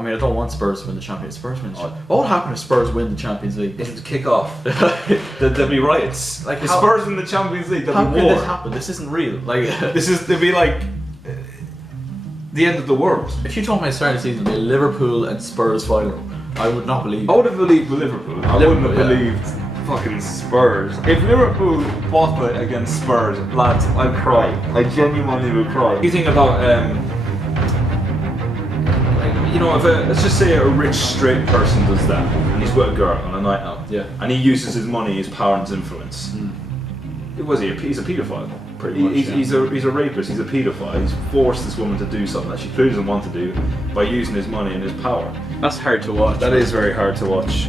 I mean, I don't want Spurs to win the Champions League. What would happen if Spurs win the Champions League? It's a kick-off. There'll be riots. Like, if Spurs win the Champions League, there'll be war. How could this happen? This isn't real. Like, there'll be like the end of the world. If you told me at the start of the season, the Liverpool and Spurs final, I would not believe it. I would have believed Liverpool. I wouldn't have believed fucking Spurs. If Liverpool fought against Spurs, lads, I'd cry. I genuinely would cry. You think about, let's just say a rich straight person does that, and he's with a girl on a night out, and he uses his money, his power, and his influence. He's a paedophile. Pretty much, he's a rapist. He's a paedophile. He's forced this woman to do something that she clearly doesn't want to do by using his money and his power. That's hard to watch. That is very hard to watch.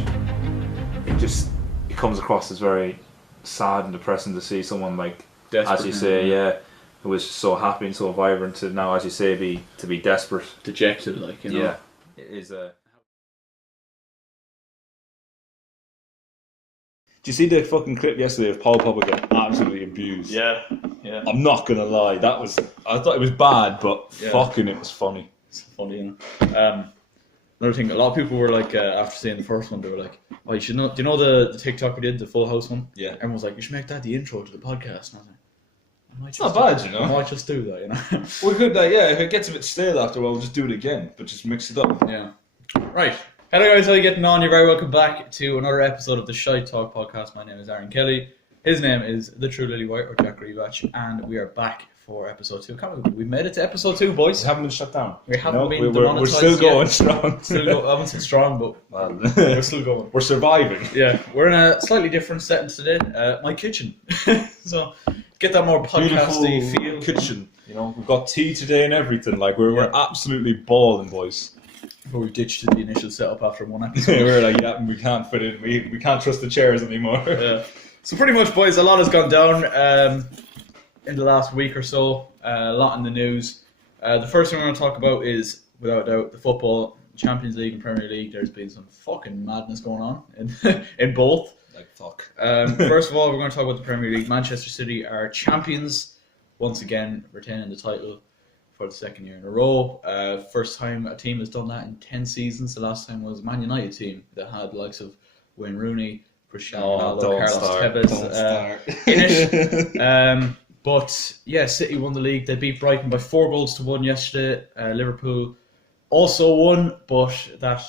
It comes across as very sad and depressing to see someone like, desperate, as you say, who was so happy and so vibrant, to now, as you say, be desperate, dejected, like, you know. Yeah, it is a. Do you see the fucking clip yesterday of Paul Pogba getting absolutely abused? Yeah. I'm not gonna lie, I thought it was bad, but fucking it was funny. It's funny, you know. Another thing, a lot of people were like, after seeing the first one, they were like, "Oh, you should know." Do you know the TikTok we did, the Full House one? Yeah. Everyone was like, "You should make that the intro to the podcast." And I was like, it's not bad, you know. I might just do that, you know. We could, if it gets a bit stale after a while, we'll just do it again, but just mix it up. Yeah. Right. Hello guys, how are you getting on? You're very welcome back to another episode of the ShiteTalk podcast. My name is Aaron Kelly. His name is the True Lily White, or Jack Revach, and we are back for episode 2. We've made it to episode 2, boys. We haven't been shut down. We haven't been demonetized. We're still going strong. I haven't said strong, but we're still going. We're surviving. Yeah, we're in a slightly different setting today. My kitchen. So get that more podcasty feel. Kitchen. You know, we've got tea today and everything. Like we're absolutely balling, boys. Before we ditched the initial setup after one episode. We were like, we can't fit in. We can't trust the chairs anymore. Yeah. So pretty much, boys, a lot has gone down in the last week or so. A lot in the news. The first thing we're going to talk about is, without a doubt, the football, Champions League and Premier League. There's been some fucking madness going on in both. Like, fuck. First of all, we're going to talk about the Premier League. Manchester City are champions, once again, retaining the title for the second year in a row. First time a team has done that in 10 seasons. The last time was a Man United team that had the likes of Wayne Rooney, Cristiano Ronaldo, Carlos Tevez in it. But yeah, City won the league. They beat Brighton by 4-1 yesterday. Liverpool also won, but that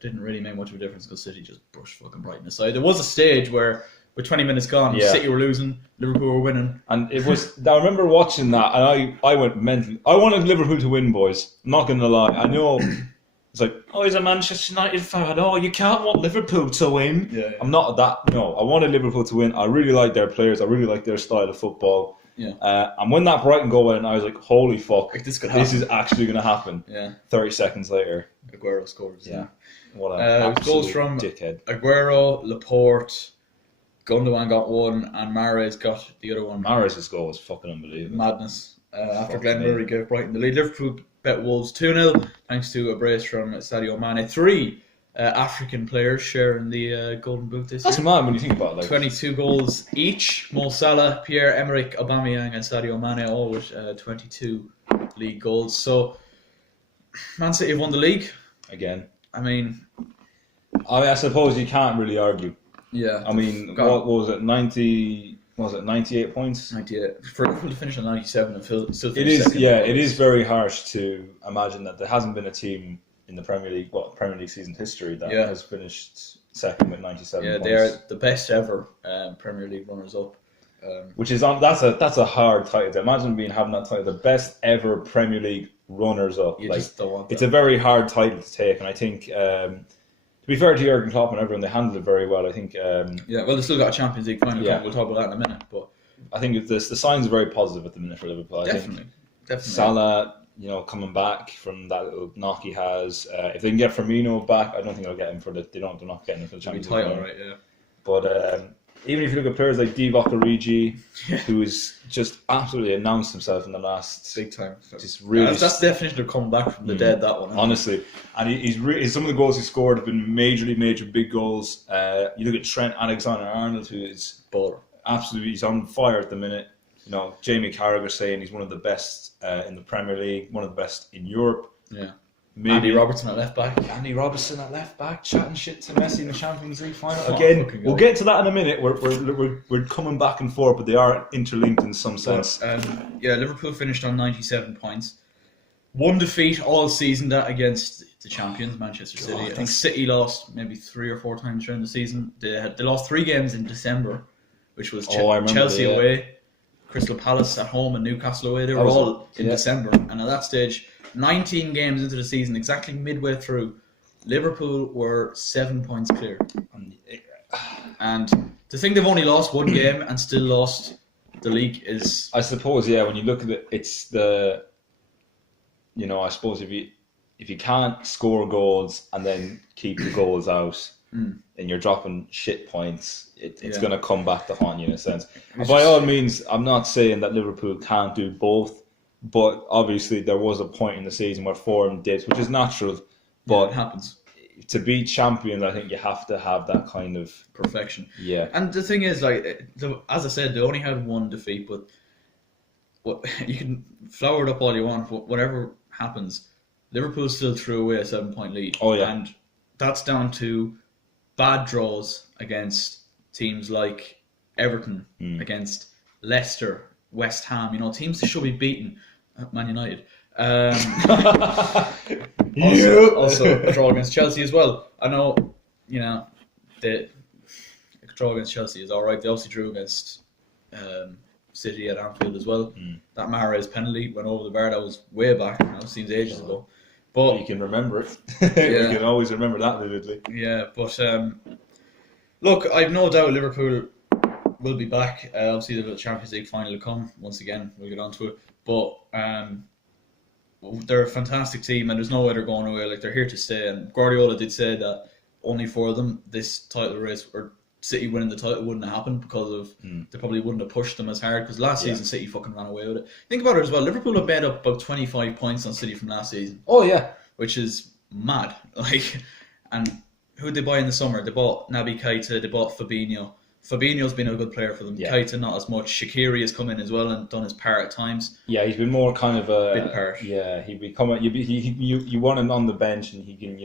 didn't really make much of a difference because City just brushed fucking Brighton aside. There was a stage where, with 20 minutes gone, City were losing, Liverpool were winning. And it was, I remember watching that, and I went mentally. I wanted Liverpool to win, boys. I'm not going to lie. I know it's like, he's a Manchester United fan. Oh, you can't want Liverpool to win. Yeah. I'm not that. No, I wanted Liverpool to win. I really like their players. I really like their style of football. Yeah. And when that Brighton goal went, I was like, holy fuck, this is actually going to happen. Yeah. 30 seconds later. Aguero scores. Yeah. What an goals from dickhead. Aguero, Laporte, Gundogan got one, and Mahrez got the other one. Mahrez's goal was fucking unbelievable. Madness. After Glenn Murray gave Brighton the lead. Liverpool bet Wolves 2-0, thanks to a brace from Sadio Mane. 3 African players sharing the Golden Boot this year. That's mad when you think about it. Like 22 goals each. Mo Salah, Pierre-Emerick Aubameyang and Sadio Mane all with 22 league goals. So, Man City have won the league. Again. I suppose you can't really argue. Yeah. What was it? 98 points? 98. For Liverpool to finish on 97 and still finish it is. second. Yeah, it is very harsh to imagine that there hasn't been a team in the Premier League season history that has finished second with 97 points. Yeah, they are the best ever Premier League runners-up. Which is that's a hard title to imagine having that title, the best ever Premier League runners-up. You just don't want that. It's a very hard title to take, and I think to be fair to Jurgen Klopp and everyone, they handled it very well. I think. Well, they still got a Champions League final. We'll talk about that in a minute, but I think the signs are very positive at the minute for Liverpool. Definitely. Salah, coming back from that little knock he has. If they can get Firmino back, I don't think they'll get him for the. They're not getting him for the Champions League. Title, right? Yeah. But even if you look at players like Divock Origi, who has just absolutely announced himself in the last big time, just really that's the definition of coming back from the dead. That one, honestly, and he's some of the goals he scored have been major big goals. You look at Trent Alexander-Arnold, who is absolutely, he's on fire at the minute. Jamie Carragher saying he's one of the best in the Premier League, one of the best in Europe. Yeah. maybe Andy Robertson at left back. chatting shit to Messi in the Champions League final. Oh, Again, fucking we'll God. get to that in a minute. We're coming back and forth, but they are interlinked in some sense. Liverpool finished on 97 points. One defeat all season, that against the champions, Manchester City. I think City lost maybe 3 or 4 times during the season. They lost 3 games in December, which was Chelsea away, Crystal Palace at home, and Newcastle away. They were all in December. And at that stage, 19 games into the season, exactly midway through, Liverpool were 7 points clear. And to think they've only lost 1 game and still lost the league is... I suppose, when you look at it, it's the... I suppose if you can't score goals and then keep the goals out and you're dropping shit points, it's going to come back to haunt you in a sense. By all means, I'm not saying that Liverpool can't do both, but obviously there was a point in the season where form dips, which is natural. But it happens. To be champions, I think you have to have that kind of perfection. Yeah. And the thing is, as I said, they only had 1 defeat, but you can flower it up all you want. Whatever happens, Liverpool still threw away a 7-point lead. Oh yeah, and that's down to bad draws against teams like Everton, against Leicester, West Ham. Teams that should be beaten. Man United. Also a draw against Chelsea as well. I know, the draw against Chelsea is alright. They obviously drew against City at Anfield as well. That Mahrez penalty went over the bar. That was way back. Seems ages ago. But you can remember it. You can always remember that vividly. Yeah, but look, I've no doubt Liverpool will be back. Obviously, the Champions League final will come once again. We'll get onto it, but they're a fantastic team, and there's no way they're going away. Like, they're here to stay. And Guardiola did say that only for them this title race or City winning the title wouldn't have happened because of they probably wouldn't have pushed them as hard, because last season City fucking ran away with it. Think about it as well. Liverpool have made up about 25 points on City from last season. Oh yeah, which is mad. And who did they buy in the summer? They bought Naby Keita. They bought Fabinho. Fabinho's been a good player for them. Yeah. Keita not as much. Shaqiri has come in as well and done his part at times. Yeah, he's been more kind of a bit part. Yeah, you want him on the bench, and he can,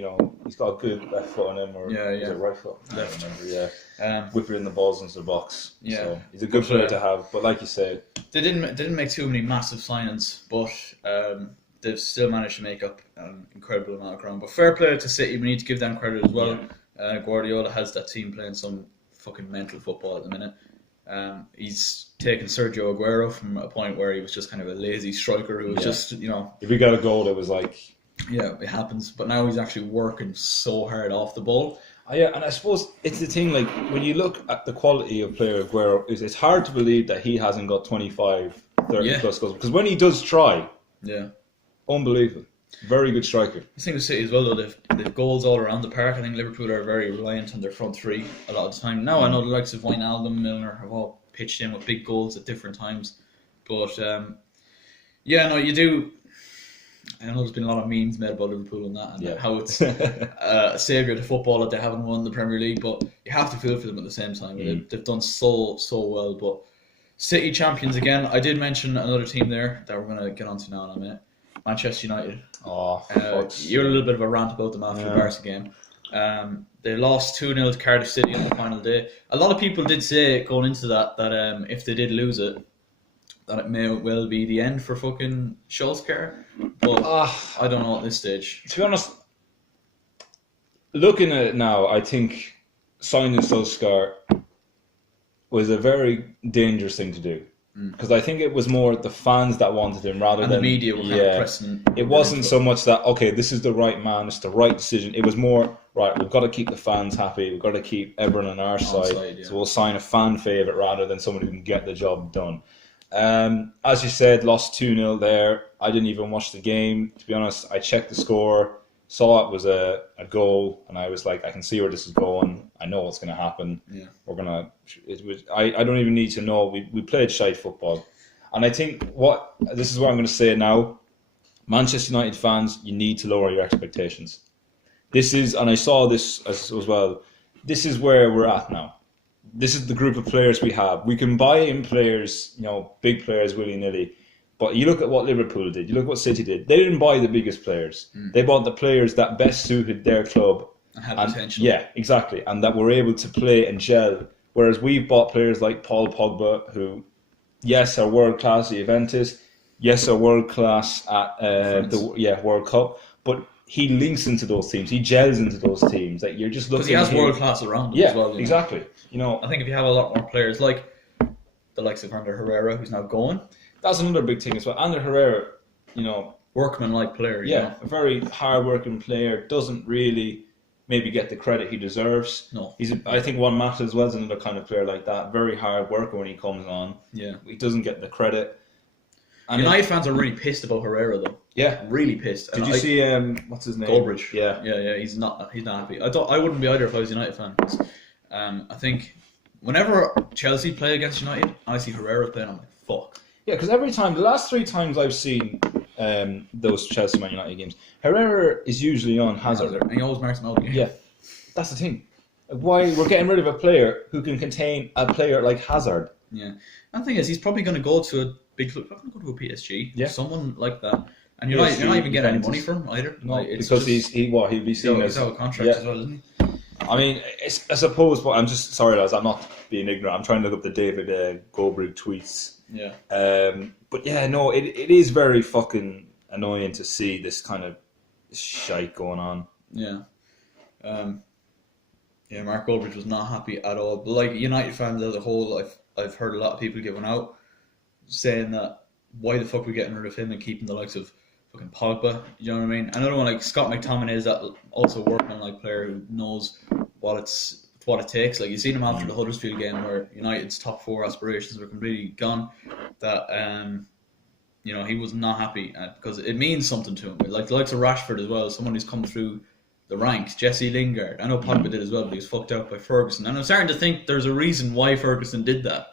he's got a good left foot on him, or is it right foot? Left. I don't remember. Yeah, whipping the balls into the box. Yeah, so he's a good player to have. But like you said, they didn't make too many massive signings, but they've still managed to make up an incredible amount of ground. But fair play to City. We need to give them credit as well. Guardiola has that team playing some fucking mental football at the minute. He's taken Sergio Aguero from a point where he was just kind of a lazy striker who was just, if he got a goal, it was like... Yeah, it happens. But now he's actually working so hard off the ball. Yeah, and I suppose it's the thing, like, when you look at the quality of player Aguero, it's hard to believe that he hasn't got 25, 30 plus goals. Because when he does try, unbelievable. Very good striker. The thing with City as well, though, they've goals all around the park. I think Liverpool are very reliant on their front three a lot of the time. Now I know the likes of Wijnaldum, Milner have all pitched in with big goals at different times. But, you do... I know there's been a lot of memes made about Liverpool and that, and how it's a saviour to football that they haven't won the Premier League, but you have to feel for them at the same time. They've done so well. But City champions again. I did mention another team there that we're going to get onto now in a minute. Manchester United. You had a little bit of a rant about them after the Barca game. They lost 2-0 to Cardiff City on the final day. A lot of people did say going into that if they did lose it, that it may well be the end for fucking Solskjaer. But I don't know at this stage. To be honest, looking at it now, I think signing Solskjaer was a very dangerous thing to do. Because I think it was more the fans that wanted him rather than... the media were kind of pressing... It wasn't so much that, okay, this is the right man, it's the right decision. It was more, right, we've got to keep the fans happy, we've got to keep everyone on our side. So we'll sign a fan favourite rather than someone who can get the job done. As you said, lost 2-0 there. I didn't even watch the game. To be honest, I checked the score, saw it was a goal, and I was like, I can see where this is going. I know what's going to happen. Yeah. We're gonna. I don't even need to know. We played shite football, and I think this is what I'm going to say now. Manchester United fans, you need to lower your expectations. This is, and I saw this as well. This is where we're at now. This is the group of players we have. We can buy in players, big players willy-nilly, But you look at what Liverpool did. You look at what City did. They didn't buy the biggest players. They bought the players that best suited their club. And had potential. Yeah, exactly. And that were able to play and gel. Whereas we've bought players like Paul Pogba, who, yes, are world-class at Juventus. Yes, are world-class at the World Cup. But he links into those teams. He gels into those teams. Like, you're just looking. Because he has world-class around him as well. Exactly. I think if you have a lot more players like the likes of Ander Herrera, who's now going. That's another big thing as well. Ander Herrera, workman-like player. A very hard-working player. Doesn't really maybe get the credit he deserves. No. I think Juan Mata as well is another kind of player like that. Very hard worker when he comes on. Yeah. He doesn't get the credit. And United fans are really pissed about Herrera though. Yeah. Really pissed. Did you see what's his name? Goldbridge. Yeah. He's not happy. I wouldn't be either if I was a United fan. I think whenever Chelsea play against United, and I see Herrera playing, I'm like, fuck. Yeah, because the last 3 times I've seen those Chelsea Man United games, Herrera is usually on Hazard. And he always marks him out again. Yeah, that's the thing. Why we're getting rid of a player who can contain a player like Hazard? Yeah, and the thing is, he's probably going to go to a big club. Probably go to a PSG. Yeah, someone like that. And you're not even getting any money for him either. No, because he'll be seen as he's out of contract as well, isn't he? I mean, I suppose, but I'm just sorry, lads. I'm not being ignorant. I'm trying to look up the David Goldbridge tweets. Yeah. But yeah, no, it is very fucking annoying to see this kind of shite going on. Yeah. Mark Goldbridge was not happy at all. But like United fans as a whole, I've heard a lot of people giving out, saying that why the fuck are we getting rid of him and keeping the likes of fucking Pogba? You know what I mean? Another one like Scott McTominay is that also workman-like player who knows what it takes. Like you seen him after the Huddersfield game where United's top 4 aspirations were completely gone. That he was not happy because it means something to him. Like the likes of Rashford as well, someone who's come through the ranks. Jesse Lingard, I know Pogba did as well, but he was fucked out by Ferguson. And I'm starting to think there's a reason why Ferguson did that.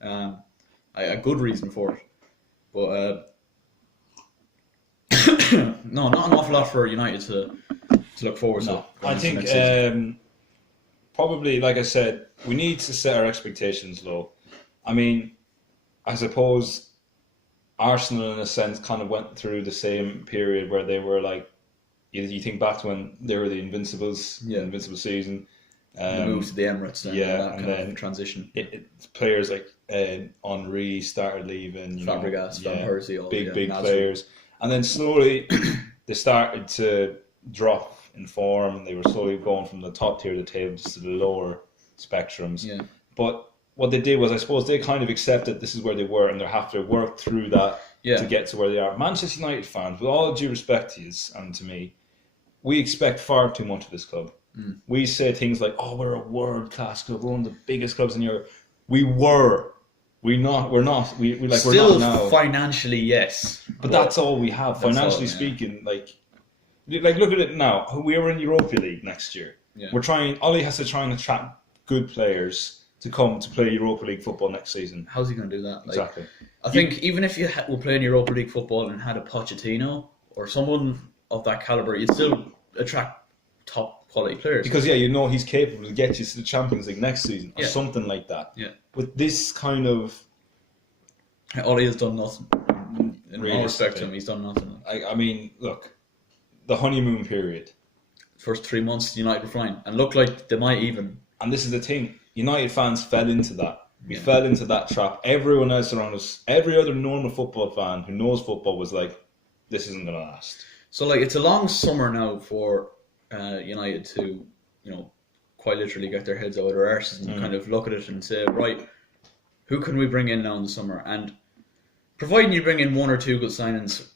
A good reason for it. But no, not an awful lot for United to look forward to. I think probably, like I said, we need to set our expectations low. I mean, I suppose Arsenal, in a sense, kind of went through the same period where they were like, you think back to when they were the Invincibles, the Invincible season. The move to the Emirates, and then transition. Players like Henry started leaving. Fabregas, Van Persie, all big players. And then slowly they started to drop in form. They were slowly going from the top tier of the table to the lower spectrums. Yeah. But what they did was, I suppose, they kind of accepted this is where they were and they have to work through that to get to where they are. Manchester United fans, with all due respect to you and to me, we expect far too much of this club. We say things like, "Oh, we're a world-class club. We're one of the biggest clubs in Europe." We're not. We're still not now. Financially, yes, but that's all we have. Financially speaking, like look at it now. We are in Europa League next year. Yeah. We're trying. Ollie has to try and attract good players to come to play Europa League football next season. How's he going to do that? Exactly. I think even if you were playing Europa League football and had a Pochettino or someone of that caliber, you'd still attract top quality players. Because he's capable to get you to the Champions League next season or something like that. Yeah. With this kind of, Ollie has done nothing. In all respect to him, he's done nothing. I mean, look, the honeymoon period. First 3 months, United were flying, and looked like they might even. And this is the thing: United fans fell into that. We fell into that trap. Everyone else around us, every other normal football fan who knows football, was like, "This isn't going to last." So, it's a long summer now for United to, quite literally get their heads out of their arses and kind of look at it and say, right, who can we bring in now in the summer? And providing you bring in 1 or 2 good signings,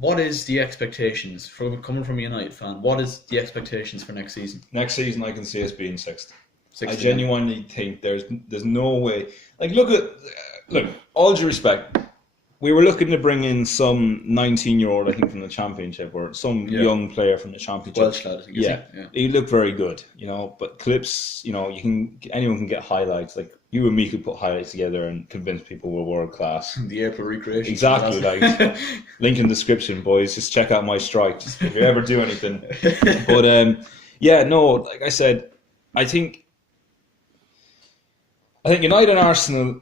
what is the expectations coming from a United fan? What is the expectations for next season? Next season, I can see us being sixth. I genuinely think there's no way. Look, all due respect, we were looking to bring in some 19-year-old, I think, from the Championship, or some young player from the Championship. Welsh lad, I think. Yeah, he looked very good, But clips, anyone can get highlights. Like you and me could put highlights together and convince people we're world class. The April recreation. Exactly. Link in description, boys. Just check out my strike if you ever do anything. But like I said, I think United and Arsenal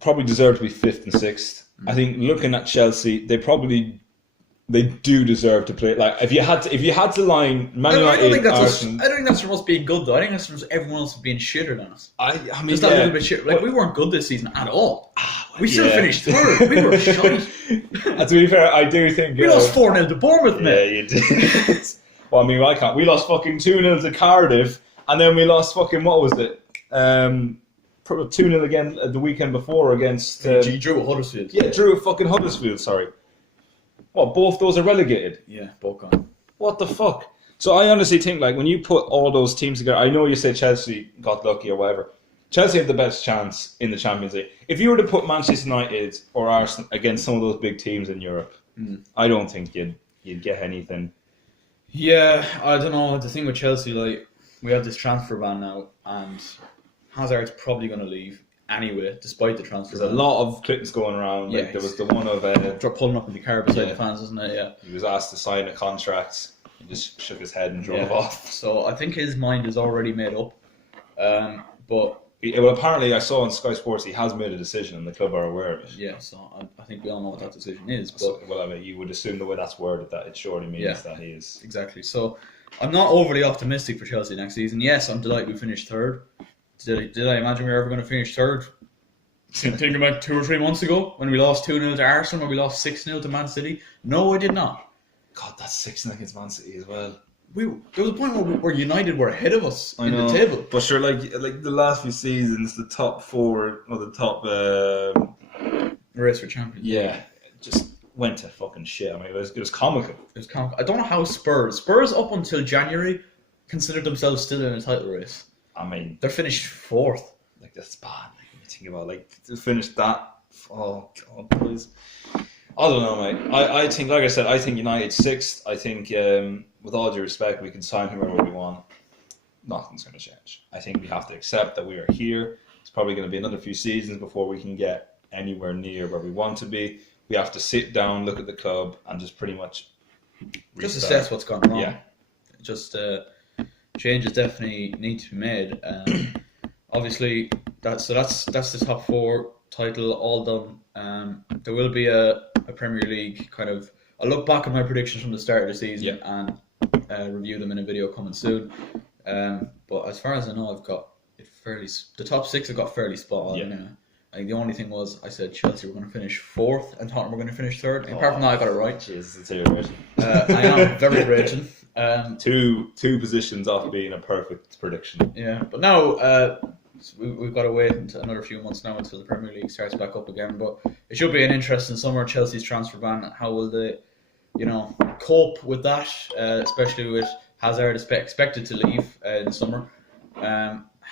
probably deserve to be 5th and 6th. I think looking at Chelsea, they do deserve to play. Like if you had to line Man United, I don't think Arsenal, I don't think that's from us being good though. I think that's from everyone else being shitter than us. I mean, Just that little bit shit. Like we weren't good this season at all. We still finished third. We were shite. To be fair, I do think We lost 4-0 to Bournemouth, mate. Yeah, you did. Well, I mean, I can't. We lost fucking 2-0 to Cardiff, and then we lost fucking what was it? 2-0 again the weekend before against. You drew at Huddersfield. Yeah, drew at fucking Huddersfield. Sorry. What? Both those are relegated. Yeah, both gone. What the fuck? So I honestly think, like, when you put all those teams together, I know you say Chelsea got lucky or whatever. Chelsea have the best chance in the Champions League. If you were to put Manchester United or Arsenal against some of those big teams in Europe, I don't think you'd get anything. Yeah, I don't know. The thing with Chelsea, like, we have this transfer ban now, and Hazard's probably going to leave anyway, despite the transfer ban. There's a lot of clips going around. Like, there was the one of... pulling up in the car beside the fans, isn't it? Yeah. He was asked to sign a contract. He just shook his head and drove off. So I think his mind is already made up. But... Well, apparently I saw on Sky Sports he has made a decision and the club are aware of it. Yeah, so I think we all know what that decision is. But so, well, I mean, you would assume the way that's worded that it surely means that he is... Exactly. So I'm not overly optimistic for Chelsea next season. Yes, I'm delighted we finished third. Did I imagine we were ever going to finish third? Think about 2 or 3 months ago when we lost 2-0 to Arsenal, when we lost 6-0 to Man City. No, I did not. God, that's 6-0 against Man City as well. There was a point where United were ahead of us in the table. But sure, like the last few seasons, the top 4 or the top race for champions. Yeah, just went to fucking shit. I mean, it was comical. It was comical. I don't know how Spurs up until January considered themselves still in a title race. I mean, they're finished 4th. Like that's bad. Like, when you think about to finish that. Oh God, please. I don't know, mate. I think, like I said, I think United 6th. I think, with all due respect, we can sign whoever we want. Nothing's going to change. I think we have to accept that we are here. It's probably going to be another few seasons before we can get anywhere near where we want to be. We have to sit down, look at the club, and just pretty much restart. Just assess what's gone wrong. Yeah. Just changes definitely need to be made. Obviously, that's the top 4 title all done. There will be a Premier League kind of. I'll look back at my predictions from the start of the season and review them in a video coming soon. But as far as I know, I've got it fairly. The top 6 I've got fairly spot on. Yeah. I think the only thing was I said Chelsea were going to finish 4th and Tottenham were going to finish 3rd. And apart from that, I got it right. Jesus, it's irritating. I am very raging. Two positions off being a perfect prediction. Yeah, but now we've got to wait until another few months now until the Premier League starts back up again. But it should be an interesting summer. Chelsea's transfer ban. How will they, cope with that? Especially with Hazard expected to leave in the summer.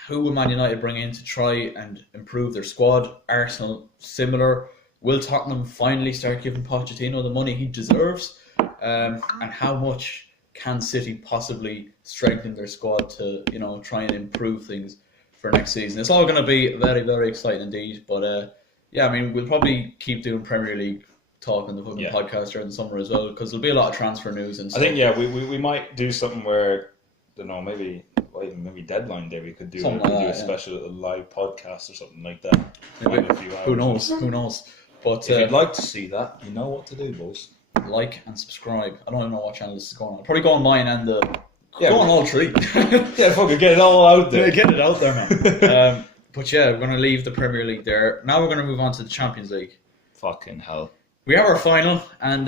Who will Man United bring in to try and improve their squad? Arsenal similar. Will Tottenham finally start giving Pochettino the money he deserves? And how much can City possibly strengthen their squad to try and improve things for next season? It's all going to be very, very exciting indeed. But we'll probably keep doing Premier League talk on the fucking podcast during the summer as well, because there'll be a lot of transfer news and stuff. I think we might do something where, I don't know, maybe deadline day we could do a special live podcast or something like that. Maybe. Who knows? But if you'd like to see that, you know what to do, boys. Like and subscribe. I don't even know what channel this is going on. I'll probably go on mine and go on all 3. Yeah, fucking get it all out there. Yeah, get it out there, man. But yeah, we're going to leave the Premier League there. Now we're going to move on to the Champions League. Fucking hell. We have our final, and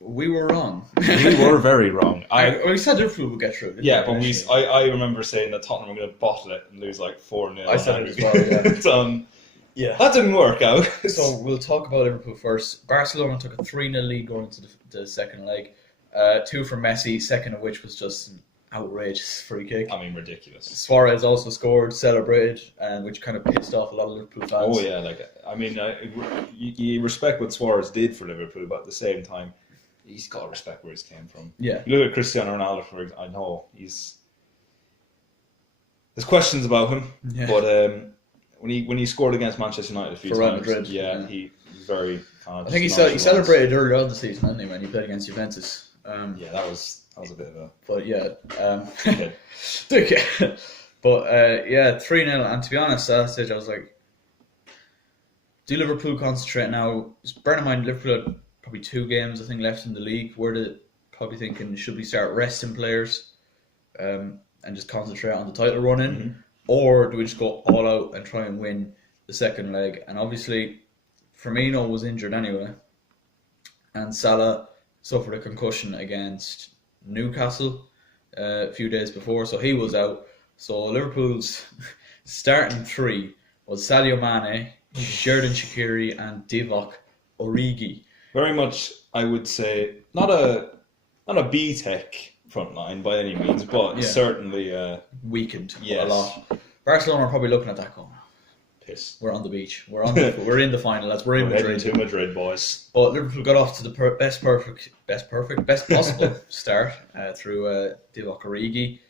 we were wrong. We were very wrong. We said Liverpool would get through. Yeah, but I remember saying that Tottenham were going to bottle it and lose like 4-0. I said it as well, yeah. That didn't work out. So we'll talk about Liverpool first. Barcelona took a 3-0 lead going into the second leg. 2 from Messi, second of which was just an outrageous free kick. I mean, ridiculous. Suarez also scored, celebrated, which kind of pissed off a lot of Liverpool fans. Oh yeah, you respect what Suarez did for Liverpool, but at the same time, he's got to respect where he's came from. Yeah. You look at Cristiano Ronaldo, for example. I know there's questions about him, but when he scored against Manchester United a few times, Madrid, he was very. I think he celebrated earlier on the season, didn't he, when he played against Juventus? That was a bit of a. But yeah, okay. But 3-0, and to be honest, at that stage I was like, do Liverpool concentrate now? Bear in mind, Liverpool had probably 2 games, I think, left in the league. We're probably thinking, should we start resting players and just concentrate on the title run-in? Or do we just go all out and try and win the second leg? And obviously, Firmino was injured anyway. And Salah suffered a concussion against Newcastle a few days before, so he was out. So Liverpool's starting 3 was Sadio Mane, Xherdan Shaqiri, and Divock Origi. Very much, I would say, not a B-Tech front line by any means, but certainly weakened a lot. Barcelona are probably looking at that going, piss. We're on the beach. We're in the final, lads. We're heading to Madrid, boys. But Liverpool got off to the best possible start through Divock Origi.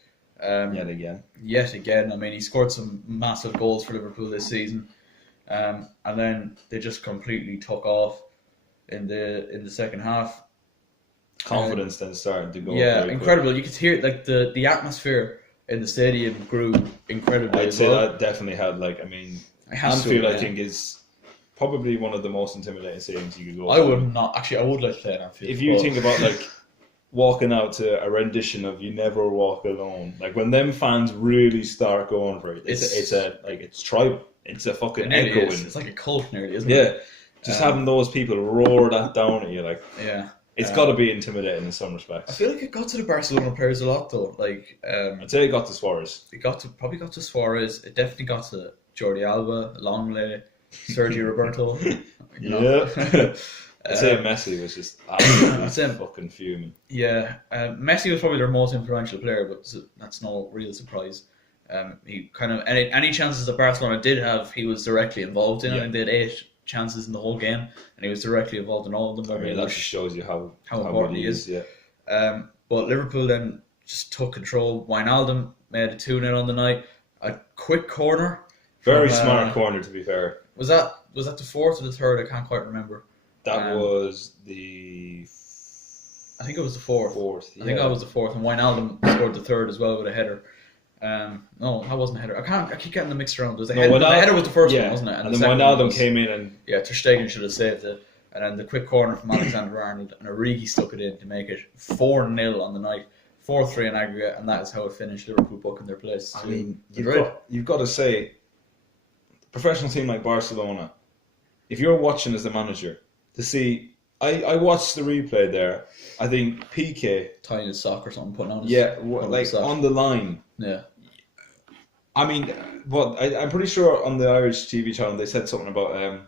Yet again. I mean, he scored some massive goals for Liverpool this season, and then they just completely took off in the second half. Confidence then started to go. Yeah, incredible. Quick. You could hear like the atmosphere in the stadium grew incredibly. I'd say that definitely had Anfield, I think, is probably one of the most intimidating stadiums you could go. I would like to play in Anfield. If you think about walking out to a rendition of "You Never Walk Alone," like when them fans really start going for it, it's tribal. It's a fucking echoing. It's like a cult nearly, isn't it? Yeah, just having those people roar that down at you, yeah. It's got to be intimidating in some respects. I feel like it got to the Barcelona players a lot though. I'd say it got to Suarez. It probably got to Suarez. It definitely got to Jordi Alba, Longley, Sergio Roberto. I'd say Messi was just absolutely fucking fuming. Yeah, Messi was probably their most influential player, but that's no real surprise. He kind of any chances that Barcelona did have, he was directly involved in. I think they had 8 chances in the whole game, and he was directly involved in all of them. That just shows you how important he is. Yeah. But Liverpool then just took control. Wijnaldum made a 2-0 on the night. A quick corner. Very smart corner, to be fair. Was that the 4th or the 3rd? I can't quite remember. That was the... I think it was the 4th. Yeah. I think that was the 4th, and Wijnaldum scored the 3rd as well with a header. No, that wasn't a header. I keep getting them mixed around. The header was the first one, wasn't it? And then Wijnaldum came in and... Yeah, Ter Stegen should have saved it. And then the quick corner from Alexander-Arnold, and Origi stuck it in to make it 4-0 on the night. 4-3 in aggregate, and that is how it finished. Liverpool booking their place. I mean, you've got to say, a professional team like Barcelona, if you're watching as the manager, to see... I watched the replay there. I think Piqué... tying his sock or something, putting on his... on the line. Yeah. I mean, I'm pretty sure on the Irish TV channel they said something about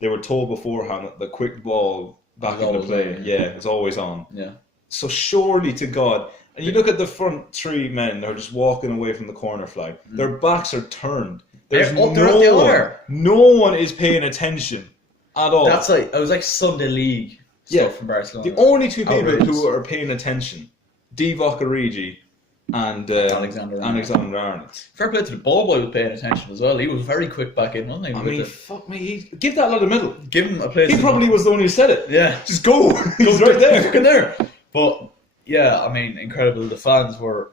they were told beforehand that the quick ball back into play, it's always on. Yeah. So surely to God, and you look at the front 3 men who are just walking away from the corner flag. Their backs are turned. There's no one is paying attention at all. It was like Sunday League stuff from Barcelona. The only 2 people who are paying attention, Divock Origi and Alexander-Arnold. Fair play to the ball boy was paying attention as well. He was very quick back in, wasn't he? I mean, fuck me. Give that lad a medal. Give him a place. He probably was the one who said it. Yeah. Just go. He's right there. Fucking there. But, yeah, I mean, incredible. The fans were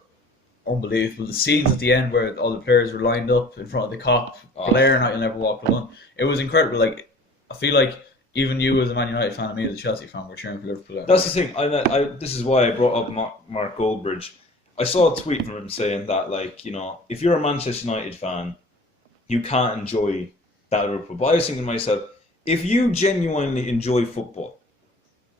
unbelievable. The scenes at the end where all the players were lined up in front of the cop, blaring out "You'll Never Walk Alone." It was incredible. Like, I feel like even you as a Man United fan and me as a Chelsea fan were cheering for Liverpool. That's the thing. This is why I brought up Mark Goldbridge. I saw a tweet from him saying that, if you're a Manchester United fan, you can't enjoy that Liverpool. But I was thinking to myself, if you genuinely enjoy football,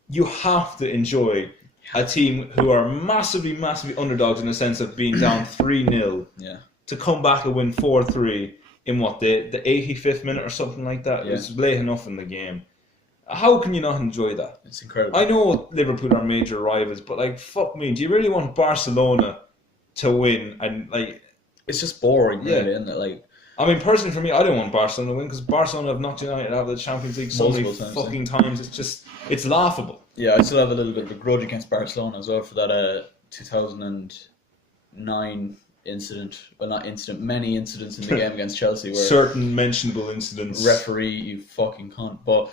you have to enjoy a team who are massively, massively underdogs in the sense of being down 3-0 to come back and win 4-3 in the 85th minute or something like that. It was late enough in the game. How can you not enjoy that? It's incredible. I know Liverpool are major rivals, but fuck me, do you really want Barcelona to win? And it's just boring, really, isn't it? I mean, personally for me, I don't want Barcelona to win because Barcelona have knocked United out of the Champions League so many fucking times. It's laughable. Yeah, I still have a little bit of a grudge against Barcelona as well for that 2009 incident. Well, not incident, many incidents in the game against Chelsea where certain mentionable incidents. Referee, you fucking cunt. But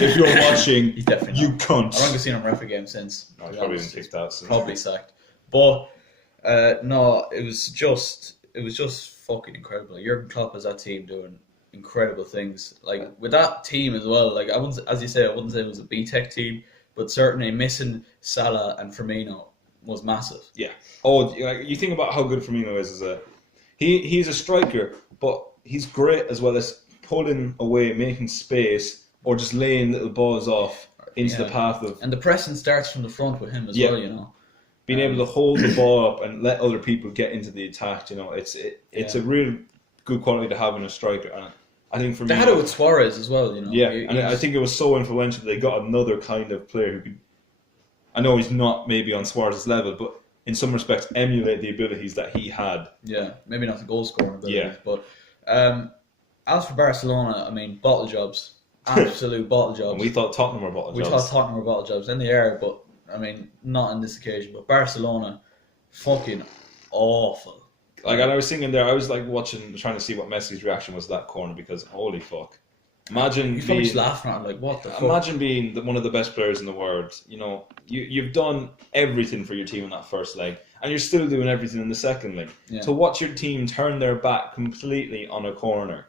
if you're watching, you definitely you cunt. I haven't seen him ref a game since. No, he's probably been kicked out since. Probably sacked. But no, it was just fucking incredible. Jurgen Klopp has that team doing incredible things. Like with that team as well. Like I wouldn't, as you say, I wouldn't say it was a B-Tech team, but certainly missing Salah and Firmino was massive. Yeah. Oh, you think about how good Firmino is as a he's a striker, but he's great as well as pulling away, making space, or just laying little balls off into the path of. And the pressing starts from the front with him as well. You know, being able to hold the ball up and let other people get into the attack. You know, it's a real good quality to have in a striker. And I think for me, they had it with Suarez as well. You know, and I think it was so influential. They got another kind of player who could. I know he's not maybe on Suarez's level, but in some respects emulate the abilities that he had. Yeah, maybe not the goal scoring abilities, but as for Barcelona, I mean, bottle jobs, absolute bottle jobs. And we thought Tottenham were bottle jobs. We thought Tottenham were bottle jobs in the air, but I mean, not on this occasion. But Barcelona, fucking awful. Like, and I was thinking there, I was like trying to see what Messi's reaction was to that corner because holy fuck. Imagine he's probably just laughing at him like, what the fuck? Imagine being one of the best players in the world. You know, you've done everything for your team in that first leg, and you're still doing everything in the second leg. Yeah. To watch your team turn their back completely on a corner.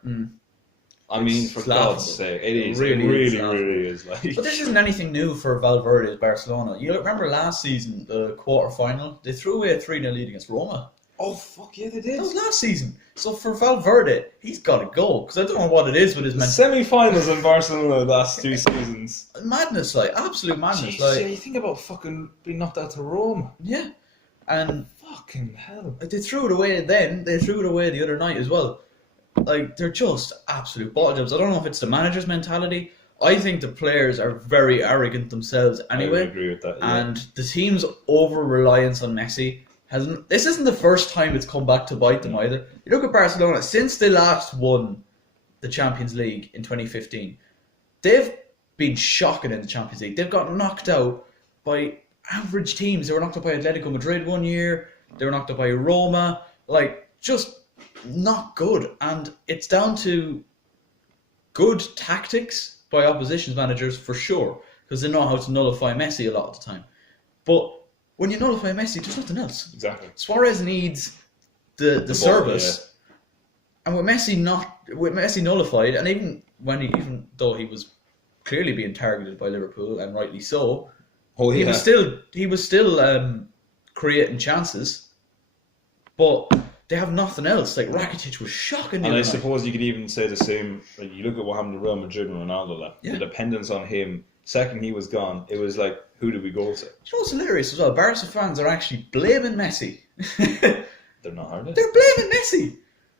I mean, for God's sake, it is. Really, it really is. Like. But this isn't anything new for Valverde's Barcelona. You remember last season, the quarter-final? They threw away a 3-0 lead against Roma. Oh, fuck yeah, they did. That was last season. So for Valverde, he's got to go. Because I don't know what it is with his semi-finals in Barcelona the last 2 seasons. Madness, like, absolute madness. Jeez, like, you think about fucking being knocked out to Roma. Yeah. And fucking hell. They threw it away then. They threw it away the other night as well. Like, they're just absolute bottle jobs. I don't know if it's the manager's mentality. I think the players are very arrogant themselves anyway. I would agree with that. Yeah. And the team's over-reliance on Messi this isn't the first time it's come back to bite them either. You look at Barcelona, since they last won the Champions League in 2015, they've been shocking in the Champions League. They've got knocked out by average teams. They were knocked out by Atletico Madrid one year. They were knocked out by Roma. Like, just not good. And it's down to good tactics by opposition's managers for sure, because they know how to nullify Messi a lot of the time. But when you nullify Messi, there's nothing else. Exactly. Suarez needs the service, and with Messi nullified, and even though he was clearly being targeted by Liverpool and rightly so, he was still creating chances, but they have nothing else. Like Rakitic was shocking. And I suppose you could even say the same. Like you look at what happened to Real Madrid and Ronaldo. The dependence on him. Second he was gone, it was like, who did we go to? You know what's hilarious as well? Barca fans are actually blaming Messi. They're not, are they? They're blaming Messi.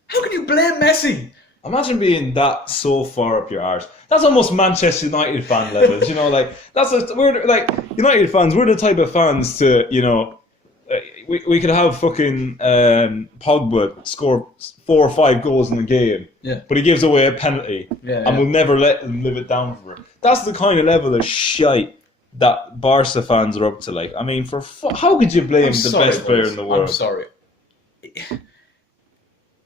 How can you blame Messi? Imagine being that so far up your arse. That's almost Manchester United fan levels, you know. Like we're like United fans. We're the type of fans to, you know, we could have fucking Pogba score 4 or 5 goals in a game, but he gives away a penalty, and we'll never let them live it down for it. That's the kind of level of shite that Barca fans are up to. Like, I mean, how could you blame the best player in the world? I'm sorry.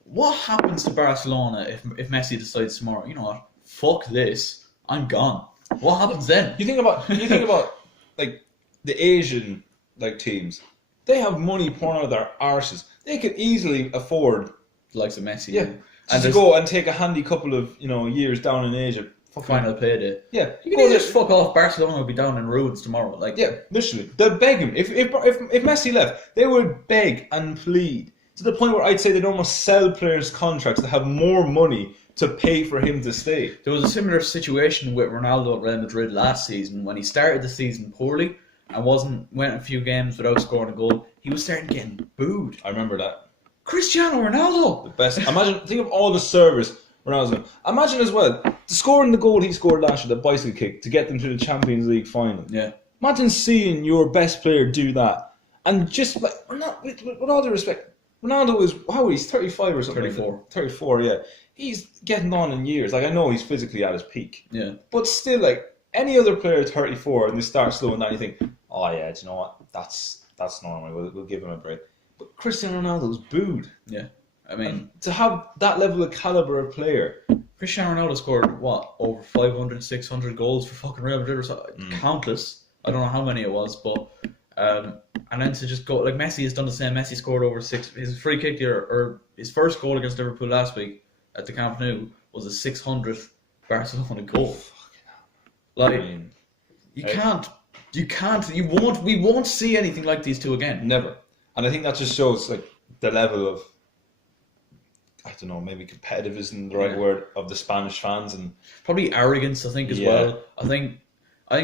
What happens to Barcelona if Messi decides tomorrow, you know what, fuck this, I'm gone? What happens then? You think about like the Asian like teams. They have money pouring out of their arses. They could easily afford the likes of Messi. Yeah. And to go and take a handy couple of, you know, years down in Asia. Final payday. Yeah. You can just fuck off. Barcelona will be down in ruins tomorrow. Like, yeah, literally. They'd beg him. If Messi left, they would beg and plead. To the point where I'd say they'd almost sell players' contracts to have more money to pay for him to stay. There was a similar situation with Ronaldo at Real Madrid last season when he started the season poorly and went a few games without scoring a goal. He was starting getting booed. I remember that. Cristiano Ronaldo, the best. Think of all the service Ronaldo. Imagine as well scoring the goal he scored last year, the bicycle kick to get them to the Champions League final. Yeah. Imagine seeing your best player do that, and just like with all due respect, Ronaldo is he's 35 or something. 34, yeah. He's getting on in years. Like I know he's physically at his peak. Yeah. But still, like any other player, 34, and they start slowing down, you think, oh yeah, do you know what? That's normal. We'll give him a break. But Cristiano Ronaldo's booed. Yeah. I mean, and to have that level of caliber of player. Cristiano Ronaldo scored over 500, 600 goals for fucking Real Madrid or something. Countless. I don't know how many it was, but and then to just go like Messi has done the same. Messi scored over 6. His free kick or his first goal against Liverpool last week at the Camp Nou was a 600th Barcelona goal. Like, we won't see anything like these two again. Never. And I think that just shows like the level of, I don't know, maybe competitive isn't the right word, of the Spanish fans, and probably arrogance, I think, as well. I think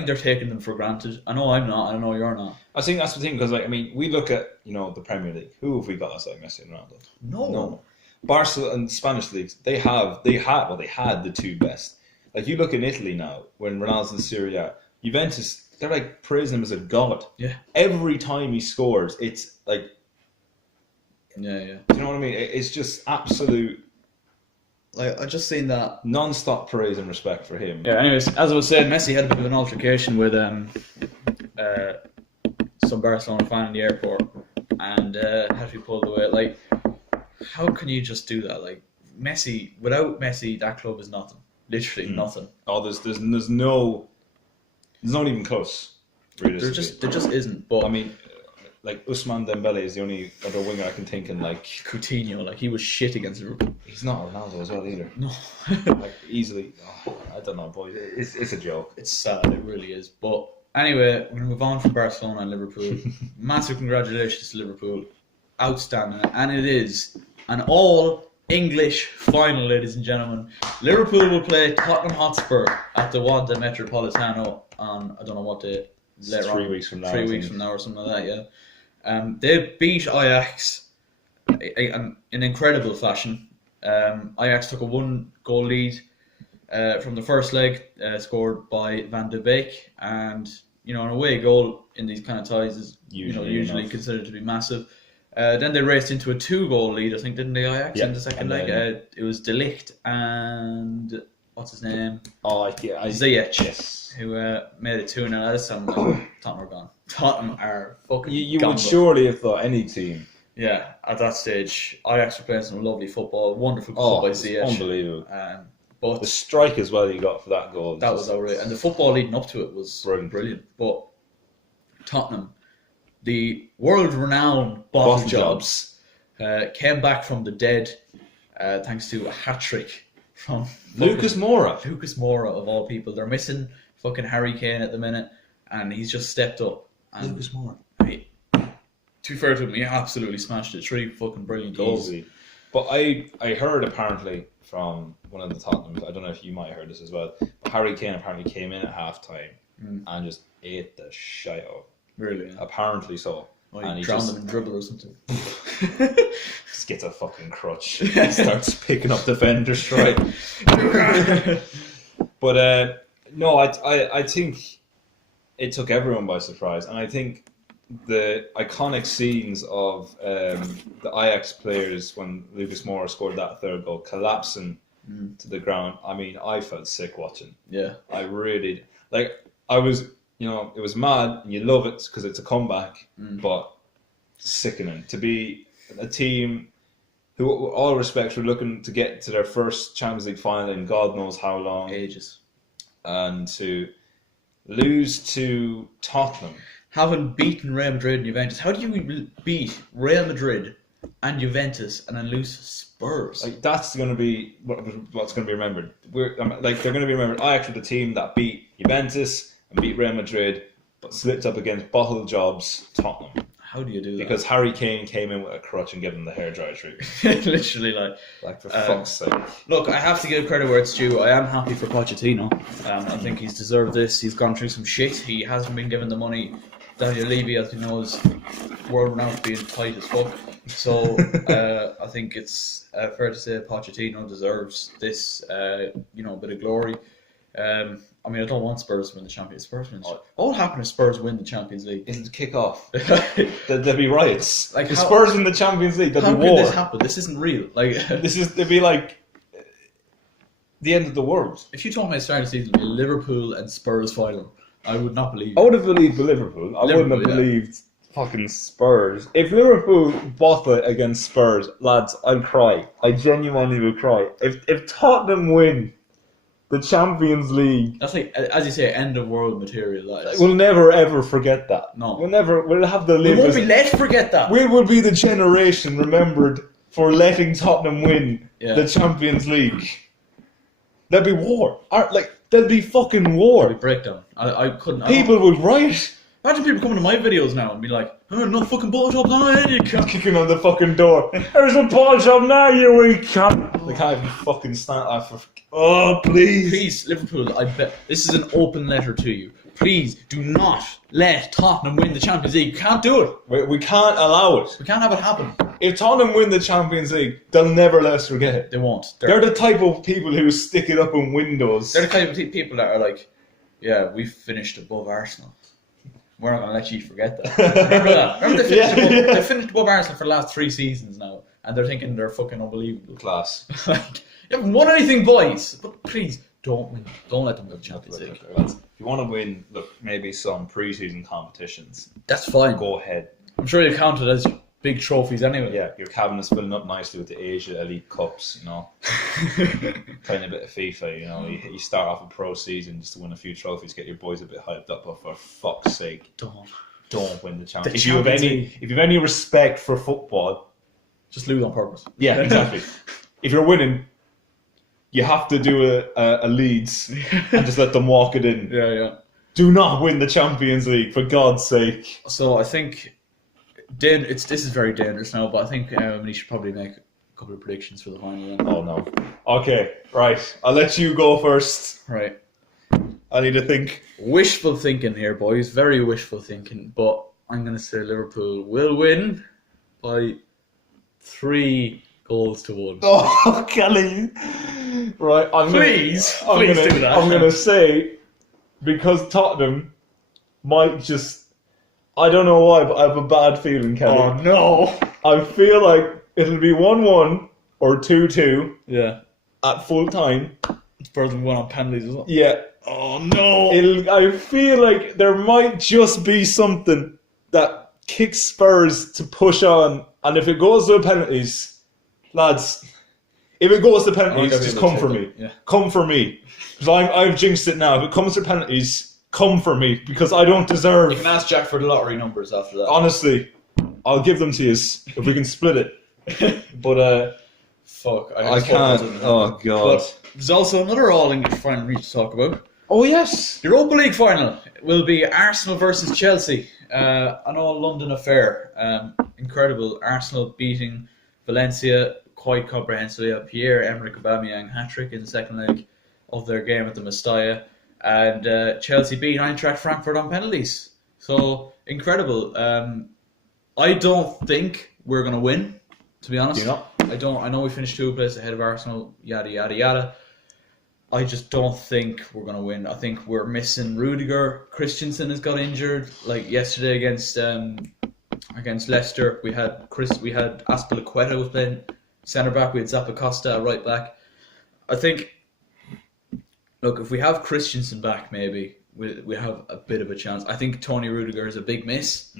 they're taking them for granted. I know I'm not. I know you're not. I think that's the thing, because we look at the Premier League. Who have we got outside Messi and Ronaldo? No. Barcelona and Spanish leagues, they had the two best. Like, you look in Italy now, when Ronaldo's in Serie A, Juventus, they're like praising him as a god. Yeah. Every time he scores, it's like, yeah. Do you know what I mean? It's just absolute. Like, I just seen that non-stop praise and respect for him. Yeah. Anyways, as I was saying, Messi had a bit of an altercation with some Barcelona fan in the airport, and had to be pulled away. Like, how can you just do that? Like, Messi, without Messi, that club is nothing. Literally nothing. Oh, there's not even close. There just isn't. But I mean, like, Ousmane Dembele is the only other winger I can think in. Like Coutinho, like, he was shit against Liverpool. He's not Ronaldo as well either. No, like, easily. I don't know, boys. It's a joke. It's sad. It really is. But anyway, we're gonna move on from Barcelona and Liverpool. Massive congratulations to Liverpool. Outstanding, and it is an all-English final, ladies and gentlemen. Liverpool will play Tottenham Hotspur at the Wanda Metropolitano on, I don't know what day. Later 3 weeks from now. 3 weeks from now or something like that, yeah. They beat Ajax in incredible fashion. Ajax took a 1-goal lead from the first leg, scored by Van de Beek, and an away goal in these kind of ties is usually considered to be massive. Then they raced into a 2-goal lead, I think, didn't they, Ajax, in the second leg? It was De Ligt and what's his name? Ziyech, yes, who made it 2-0. That sounds like Tottenham are gone. Tottenham are fucking You gone. would surely have thought any team. Yeah, at that stage, Ajax were playing some lovely football. Wonderful goal by Ziyech. Unbelievable. But the strike as well you got for that goal. That was outrageous. And the football leading up to it was brilliant. But Tottenham, the world-renowned bottle jobs, came back from the dead thanks to a hat-trick from Lucas Moura. Lucas Moura, of all people. They're missing fucking Harry Kane at the minute, and he's just stepped up. And Lucas Moura. To be fair to him, he absolutely smashed it. 3 fucking brilliant goals. Easy. But I heard apparently from one of the Tottenhams, I don't know if you might have heard this as well, but Harry Kane apparently came in at half-time and just ate the shit out. Really? Yeah. Apparently so. Well, and he drowned them in dribble or something. Just gets a fucking crutch. Starts picking up defenders, right? But no, I think it took everyone by surprise, and I think the iconic scenes of the Ajax players when Lucas Moura scored that third goal, collapsing to the ground. I mean, I felt sick watching. Yeah, I really I was. It was mad, and you love it because it's a comeback, but sickening to be a team who, with all respect, were looking to get to their first Champions League final in God knows how long. Ages. And to lose to Tottenham. Having beaten Real Madrid and Juventus, how do you beat Real Madrid and Juventus and then lose to Spurs? Like, that's going to be what's going to be remembered. They're going to be remembered. Ajax were the team that beat Juventus and beat Real Madrid, but slipped up against bottle jobs Tottenham. How do you do that? Because Harry Kane came in with a crutch and gave him the hairdryer treatment. Literally, like for fuck's sake. Look, I have to give credit where it's due. I am happy for Pochettino. I think he's deserved this. He's gone through some shit. He hasn't been given the money. Daniel Levy, as you know, is world renowned for being tight as fuck. So I think it's fair to say Pochettino deserves this, bit of glory. I mean, I don't want Spurs to win the Champions League. What will happen if Spurs win the Champions League? It'll kick off. There'll be riots. Like, if Spurs win the Champions League, there'll be war. How could this happen? This isn't real. Like, it'll be like the end of the world. If you told me at the start of the season, Liverpool and Spurs final, I would not believe. I would have believed Liverpool. I wouldn't have believed fucking Spurs. If Liverpool bottle it against Spurs, lads, I'd cry. I genuinely would cry. If Tottenham win the Champions League, that's like, as you say, end of world material. We'll never ever forget that. No, we'll have the. We won't be let forget that. We will be the generation remembered for letting Tottenham win the Champions League. There'd be war. There'd be fucking war. There'd be breakdown. I couldn't. People would riot. Imagine people coming to my videos now and be like, "Oh, no fucking ball shops now, you can't." Kicking on the fucking door. There's a pawn shop now, you weak cunt. They can't even fucking stand that for. Oh, please. Please, Liverpool, I bet this is an open letter to you. Please do not let Tottenham win the Champions League. You can't do it. We can't allow it. We can't have it happen. If Tottenham win the Champions League, they'll never let us forget it. They won't. They're the type of people who stick it up in windows. They're the kind of people that are like, yeah, we finished above Arsenal. We're not going to let you forget that. Remember that? Remember they finished above Arsenal for the last 3 seasons now, and they're thinking they're fucking unbelievable. Class. Like, you haven't won anything, boys. But please, don't win. Don't let them win the Champions League. If you want to win, look, maybe some pre-season competitions. That's fine. Go ahead. I'm sure you count it as big trophies anyway. Yeah, your cabinet's filling up nicely with the Asia Elite Cups, you know. Tiny bit of FIFA, you know. You start off a pro season just to win a few trophies, get your boys a bit hyped up, but for fuck's sake, don't win the Champions League. If you have any respect for football, just lose on purpose. Yeah, exactly. If you're winning, you have to do a Leeds and just let them walk it in. Yeah. Do not win the Champions League, for God's sake. So I think this is very dangerous now, but I think we should probably make a couple of predictions for the final. Then. Oh no. Okay, right. I'll let you go first. Right. I need to think. Wishful thinking here, boys. Very wishful thinking. But I'm going to say Liverpool will win by 3 goals to 1. Oh, Kelly. Right. Please do that. I'm going to say, because Tottenham might just... I don't know why, but I have a bad feeling, Kelly. Oh, no. I feel like it'll be 1-1 or 2-2 Yeah. at full time. It's better than 1 on penalties, isn't it? Yeah. Oh, no. I feel like there might just be something that kicks Spurs to push on. And if it goes to penalties, lads, if it goes to penalties, just come for me. Yeah. Come for me. Because I've jinxed it now. If it comes to penalties, come for me. Because I don't deserve... You can ask Jack for the lottery numbers after that. Honestly, I'll give them to you if we can split it. But, fuck. I can't. Oh, God. But there's also another all-English final we need to talk about. Oh, yes. Europa League final will be Arsenal versus Chelsea. An all-London affair. Incredible. Arsenal beating Valencia quite comprehensively. Pierre-Emerick Aubameyang hat-trick in the second leg of their game at the Mestalla. And Chelsea beat Eintracht Frankfurt on penalties. So, incredible. I don't think we're going to win, to be honest. Do you not? I don't. I know we finished 2 places ahead of Arsenal, yada, yada, yada. I just don't think we're going to win. I think we're missing Rudiger. Christensen has got injured. Like yesterday against Leicester, we had Azpilicueta was playing centre-back. We had Zappacosta at right-back. I think, look, if we have Christensen back, maybe we have a bit of a chance. I think Tony Rudiger is a big miss.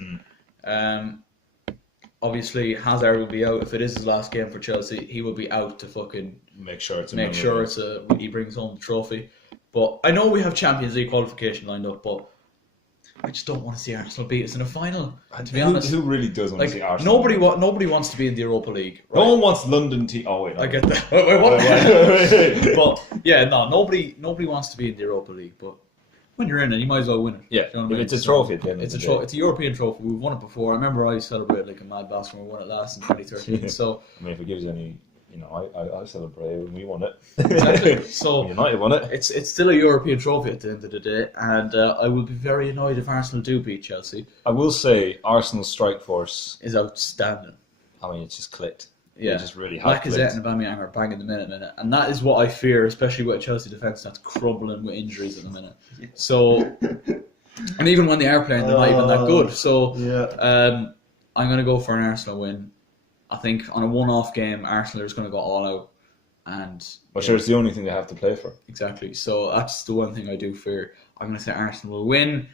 Obviously, Hazard will be out. If it is his last game for Chelsea, he will be out to fucking make sure he brings home the trophy. But I know we have Champions League qualification lined up, but I just don't want to see Arsenal beat us in a final. To be honest, who really does want to see Arsenal? Nobody wants to be in the Europa League. Right? No one wants London team. Oh wait, no. I get that. Wait, what? But yeah, no, nobody wants to be in the Europa League. But when you're in it, you might as well win it. Yeah, you know what I mean? it's a trophy at the end of the day. It's a European trophy. We've won it before. I remember I celebrated like a mad bastard when we won it last in 2013. So I mean, if it gives you any, I celebrate when we won it. Exactly. So United won it. It's still a European trophy at the end of the day, and I will be very annoyed if Arsenal do beat Chelsea. I will say Arsenal's strike force is outstanding. I mean, it's just clicked. Yeah, it just really have clicked. Lacazette and Aubameyang are banging the minute, and that is what I fear, especially with a Chelsea defence that's crumbling with injuries at the minute. So, and even when they are playing, they're not even that good. So, I'm going to go for an Arsenal win. I think on a one-off game, Arsenal is going to go all out. And sure, it's the only thing they have to play for. Exactly. So that's the one thing I do fear. I'm going to say Arsenal will win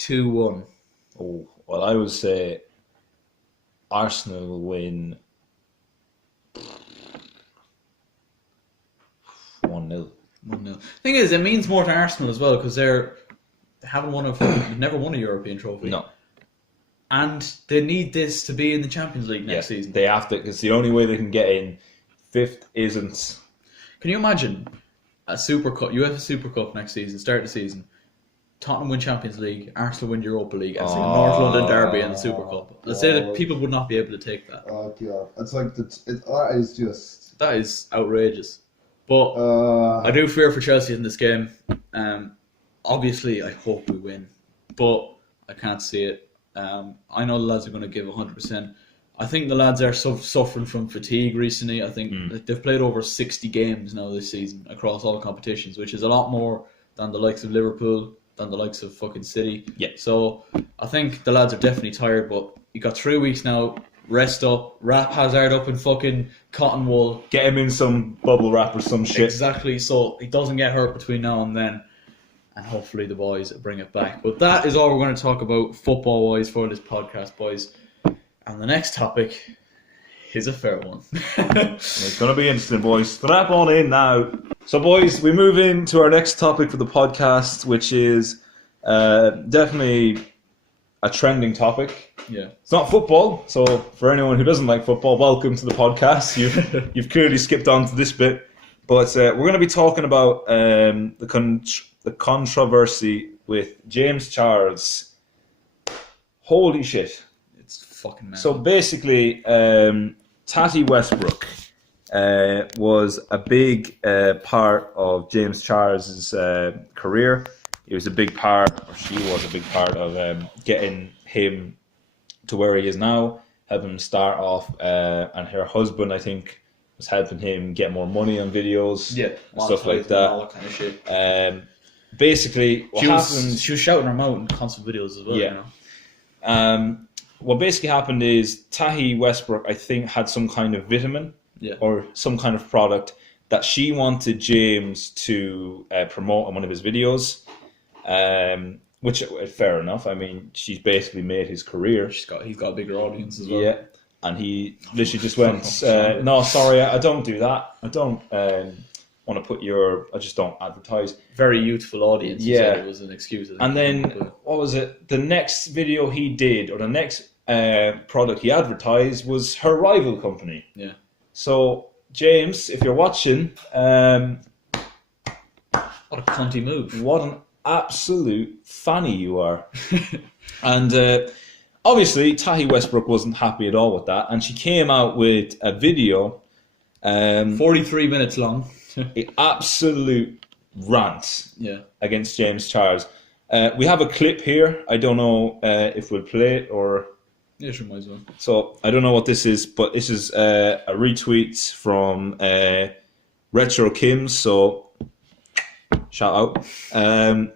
2-1. Oh, well, I would say Arsenal will win 1-0. 1-0. Thing is, it means more to Arsenal as well because they've never won a European trophy. No. And they need this to be in the Champions League next season. They have to, because the only way they can get in. 5th isn't. Can you imagine a Super Cup, UEFA Super Cup next season, start the season. Tottenham win Champions League, Arsenal win Europa League, and it's like a North London derby and the Super Cup. Let's say that people would not be able to take that. Oh god, it's like that is just outrageous. But I do fear for Chelsea in this game. Obviously, I hope we win, but I can't see it. I know the lads are going to give 100%. I think the lads are suffering from fatigue recently. I think they've played over 60 games now this season across all competitions, which is a lot more than the likes of Liverpool, than the likes of fucking City. Yeah. So I think the lads are definitely tired, but you got 3 weeks now. Rest up, wrap Hazard up in fucking cotton wool. Get him in some bubble wrap or some shit. Exactly, so he doesn't get hurt between now and then. And hopefully the boys bring it back. But that is all we're going to talk about football-wise for this podcast, boys. And the next topic is a fair one. It's going to be interesting, boys. Strap on in now. So, boys, we move into our next topic for the podcast, which is definitely a trending topic. Yeah, it's not football, so for anyone who doesn't like football, welcome to the podcast. You've clearly skipped on to this bit, but we're going to be talking about the controversy with James Charles. Holy shit! It's fucking mad. So basically, Tati Westbrook was a big part of James Charles's career. It was a big part, or she was a big part of getting him to where he is now, helping him start off, and her husband, I think, was helping him get more money on videos, and stuff like that. All that kind of shit. Basically, what happened? She was shouting her out in constant videos as well. Yeah. You know? What basically happened is Tati Westbrook, I think, had some kind of vitamin or some kind of product that she wanted James to promote on one of his videos. Which, fair enough. I mean, she's basically made his career. He's got a bigger audience as well. Yeah, and he literally just went, "No, sorry, I don't do that. I don't want to put I just don't advertise." Very youthful audience. Yeah, so it was an excuse. And then what was it? The next video he did, or the next product he advertised, was her rival company. Yeah. So James, if you're watching, what a cunty move! What an absolute fanny you are. And obviously Tati Westbrook wasn't happy at all with that, and she came out with a video 43 minutes long. an absolute rant against James Charles. We have a clip here. I don't know if we'll play it or... Yeah, sure, might as well. So I don't know what this is, but this is a retweet from Retro Kims, so shout out.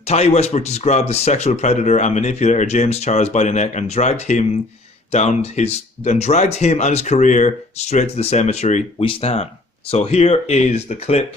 Tati Westbrook described the sexual predator and manipulator James Charles by the neck and dragged him and his career straight to the cemetery. We stand. So here is the clip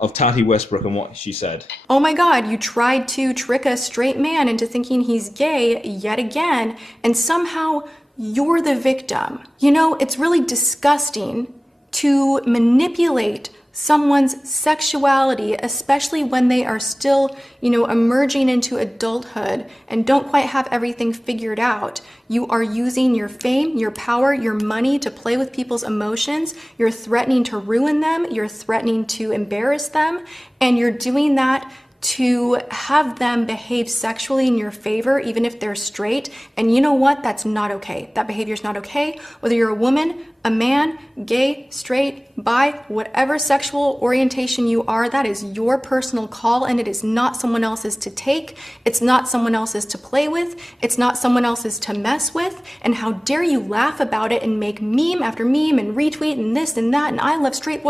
of Tati Westbrook and what she said. Oh my God, you tried to trick a straight man into thinking he's gay yet again, and somehow you're the victim. You know, it's really disgusting to manipulate someone's sexuality, especially when they are still, emerging into adulthood and don't quite have everything figured out. You are using your fame, your power, your money to play with people's emotions. You're threatening to ruin them. You're threatening to embarrass them. And you're doing that to have them behave sexually in your favor, even if they're straight. And you know what? That's not okay. That behavior is not okay. Whether you're a woman, a man, gay, straight, bi, whatever sexual orientation you are, that is your personal call, and it is not someone else's to take. It's not someone else's to play with. It's not someone else's to mess with. And how dare you laugh about it and make meme after meme and retweet and this and that and I love straight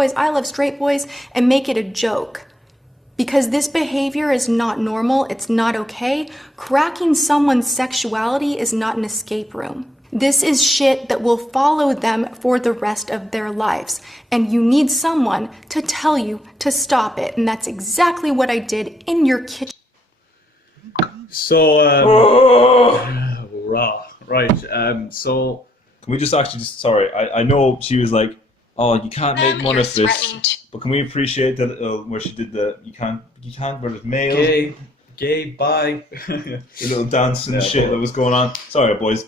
boys, and make it a joke. Because this behavior is not normal, it's not okay. Cracking someone's sexuality is not an escape room. This is shit that will follow them for the rest of their lives. And you need someone to tell you to stop it. And that's exactly what I did in your kitchen. So, so... Can we sorry, I know she was like, oh, you can't make money of this. But can we appreciate that where she did you can't, where there's male. Gay, bi. The little dance and shit that was going on. Sorry, boys.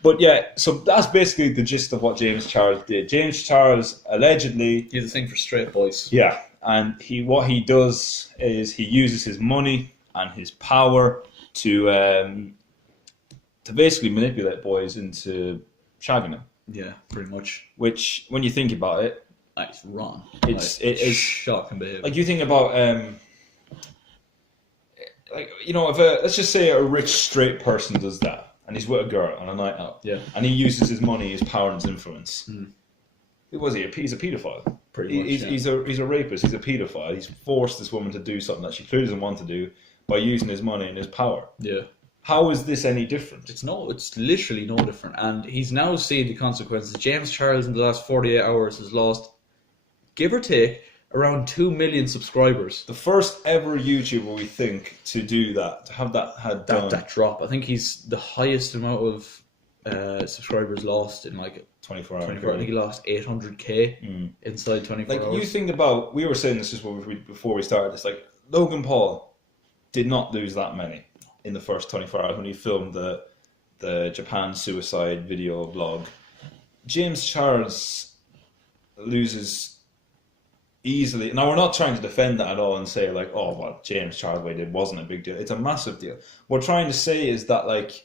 But yeah, so that's basically the gist of what James Charles did. James Charles allegedly... He has a thing for straight boys. Yeah. and what he does is he uses his money and his power to basically manipulate boys into shagging him. Yeah, pretty much. Which, when you think about it, it's wrong. It is shocking behavior. Like, you think about like, you know, if let's just say a rich straight person does that, and he's with a girl on a night out, and he uses his money, his power, and his influence. Who was he? He's a paedophile. Pretty much. He's a rapist. He's a paedophile. He's forced this woman to do something that she clearly doesn't want to do by using his money and his power. Yeah. How is this any different? It's literally no different. And he's now seeing the consequences. James Charles in the last 48 hours has lost, give or take, around 2 million subscribers. The first ever YouTuber, we think, to do that, to have that done. That drop. I think he's the highest amount of subscribers lost in like 24 hours. 24. I think he lost 800k inside 24 hours. Like, you think about, we were saying this just before we started this, like, Logan Paul did not lose that many in the first 24 hours when he filmed the Japan suicide video vlog. James Charles loses easily. Now, we're not trying to defend that at all and say, like, oh, what James Charles did wasn't a big deal. It's a massive deal. What we're trying to say is that, like,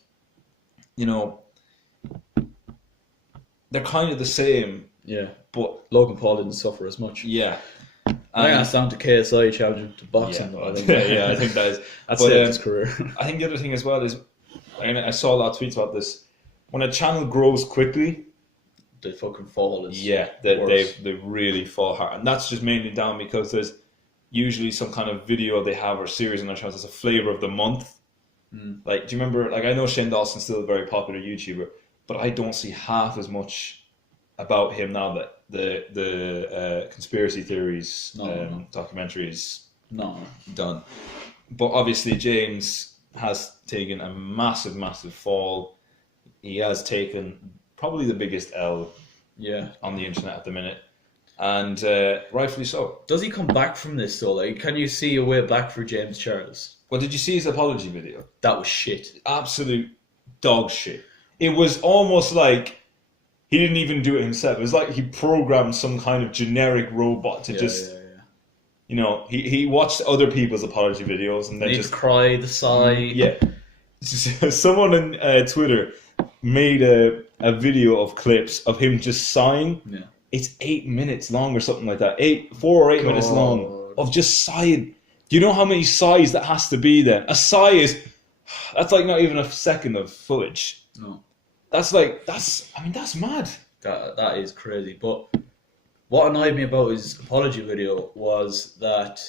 you know, they're kind of the same. Yeah. But Logan Paul didn't suffer as much. Yeah. I think that's down to KSI challenging to boxing. Yeah, I think that is. That saved his career. I think the other thing as well is, and I saw a lot of tweets about this, when a channel grows quickly, they fucking fall. They really fall hard. And that's just mainly down because there's usually some kind of video they have or series on their channels. It's a flavour of the month. Like, do you remember, like, I know Shane Dawson's still a very popular YouTuber, but I don't see half as much about him now that the conspiracy theories documentaries done. But obviously James has taken a massive fall. He has taken probably the biggest L on the internet at the minute, and rightfully so. Does he come back from this though? Like, can you see a way back for James Charles? Well, did you see his apology video? That was shit. Absolute dog shit. It was almost like he didn't even do it himself. It was like he programmed some kind of generic robot to you know, he watched other people's apology videos and then just cry, the sigh. Yeah. Someone on Twitter made a video of clips of him just sighing. Yeah. It's 8 minutes long or something like that. 4 or 8 minutes long of just sighing. Do you know how many sighs that has to be then? A sigh that's like not even a second of footage. No. That's mad. That is crazy. But what annoyed me about his apology video was that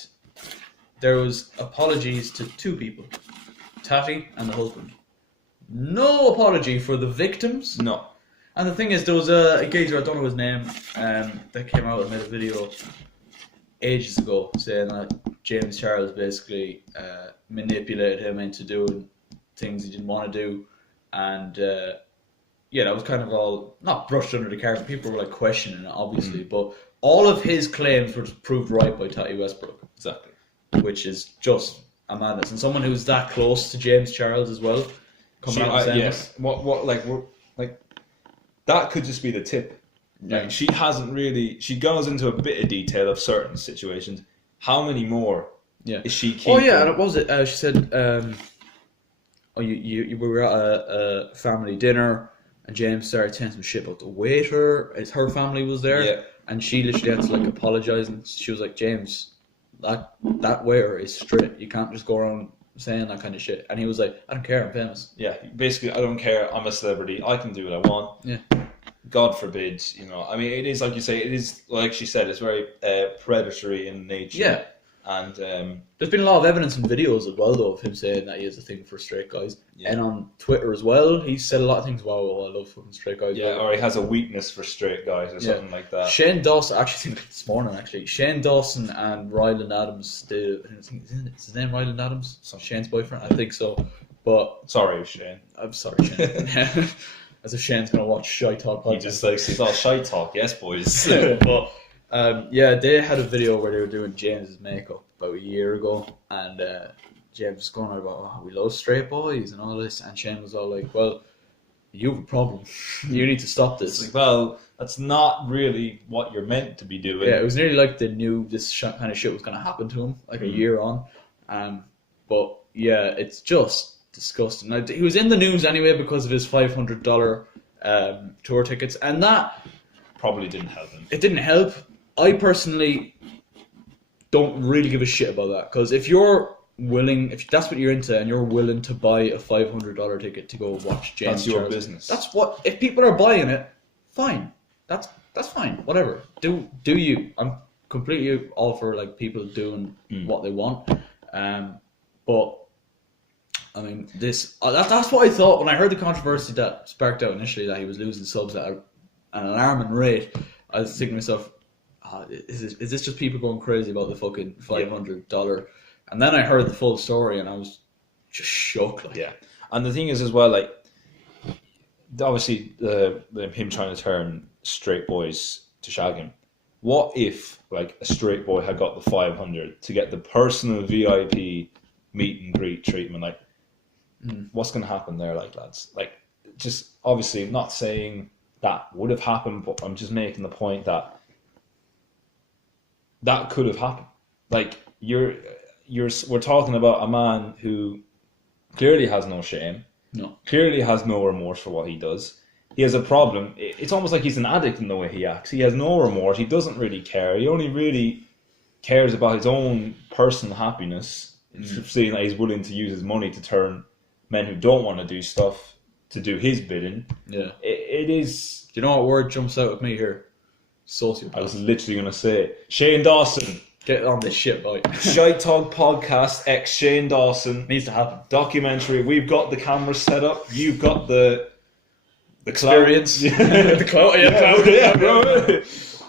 there was apologies to two people, Tati and the husband. No apology for the victims. No. And the thing is, there was a geezer, I don't know his name, that came out and made a video ages ago saying that James Charles basically manipulated him into doing things he didn't want to do. And that was kind of all, not brushed under the carpet. People were like questioning it, obviously. But all of his claims were proved right by Tati Westbrook. Exactly. Which is just a madness. And someone who's that close to James Charles as well. Yes. That could just be the tip. Yeah. Like, she goes into a bit of detail of certain situations. How many more is she keeping? Oh yeah, and what was it? She said, we were at a family dinner and James started saying some shit about the waiter. Her family was there, and she literally had to like apologise, and she was like, James, that waiter is straight. You can't just go around saying that kind of shit. And he was like, I don't care, I'm famous. Yeah, basically, I don't care, I'm a celebrity, I can do what I want. Yeah. God forbid, I mean, it is like you say, it is, like she said, it's very predatory in nature. Yeah. And there's been a lot of evidence and videos as well, though, of him saying that he has a thing for straight guys. Yeah. And on Twitter as well, he said a lot of things. Wow, I love fucking straight guys. Yeah, or he has a weakness for straight guys or something like that. Shane Dawson, actually, this morning, Shane Dawson and Ryland Adams, is his name Ryland Adams? Shane's boyfriend? I think so. But sorry, Shane. I'm sorry, Shane. As if Shane's going to watch ShiteTalk. He just likes, it's all ShiteTalk, yes, boys. But they had a video where they were doing James's makeup about a year ago, and James was going on about, we love straight boys and all this, and Shane was all like, well, you have a problem. You need to stop this. It's like, well, that's not really what you're meant to be doing. Yeah, it was nearly like they knew this kind of shit was going to happen to him, like a year on. But yeah, it's just disgusting. Now, he was in the news anyway because of his $500 tour tickets, and that probably didn't help him. It didn't help. I personally don't really give a shit about that, because if you're willing, if that's what you're into, and you're willing to buy a $500 ticket to go watch James that's your Charles, business. That's what. If people are buying it, fine. That's fine. Whatever. Do you? I'm completely all for like people doing what they want. But I mean, this that's what I thought when I heard the controversy that sparked out initially, that he was losing subs at an alarming rate. I was thinking to myself, is this just people going crazy about the fucking $500? And then I heard the full story, and I was just shocked. Like. Yeah, and the thing is as well, like, obviously, him trying to turn straight boys to shag him. What if, like, a straight boy had got the 500 to get the personal VIP meet and greet treatment? Like, what's going to happen there, like, lads? Like, just obviously, I'm not saying that would have happened, but I'm just making the point that that could have happened. Like, we're talking about a man who clearly has no shame, clearly has no remorse for what he does. He has a problem. It's almost like he's an addict in the way he acts. He has no remorse. He doesn't really care. He only really cares about his own personal happiness, seeing that he's willing to use his money to turn men who don't want to do stuff to do his bidding. Yeah, it is. Do you know what word jumps out at me here? Sociopath. I was literally going to say it. Shane Dawson. Get on this shit, boy. ShiteTalk podcast x Shane Dawson. Needs to happen. Documentary. We've got the cameras set up. You've got the experience. The clout. Yeah, bro.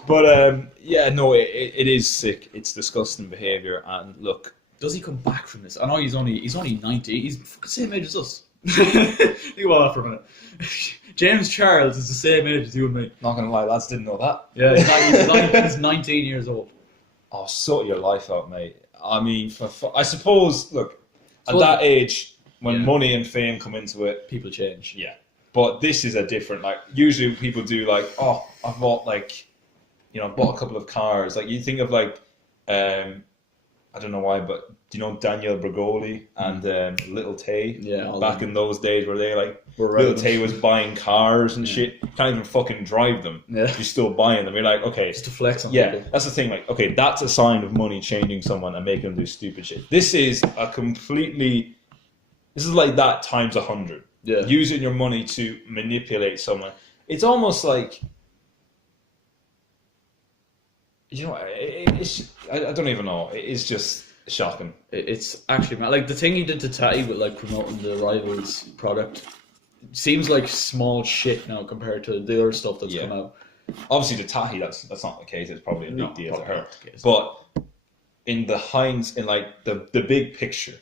But yeah, no, it is sick. It's disgusting behaviour. And look, does he come back from this? I know he's only 90. He's the same age as us. Think about that for a minute. James Charles is the same age as you and me. Not gonna lie, lads didn't know that. Yeah, he's 19 years old. Oh, sort your life out, mate. I mean, I suppose, look, at that age, when money and fame come into it, people change. Yeah. But this is a different, like, usually people do, like, oh, I've bought, like, bought a couple of cars. Like, you think of, like, I don't know why, but do you know Daniel Bregoli and Little Tay? Yeah. Back in those days where they, like, Little Tay was buying cars and shit. You can't even fucking drive them. Yeah. You're still buying them. You're like, okay. Just to flex on people. That's the thing. Like, okay, that's a sign of money changing someone and making them do stupid shit. This is like that times 100. Yeah. Using your money to manipulate someone. It's almost like, I don't even know. It's just shocking. It's actually, like, the thing he did to Tatty with, like, promoting the Rivals product seems like small shit now compared to the other stuff that's come out. Obviously, to Tatty, that's not the case. It's probably a big deal to her. But in like the big picture,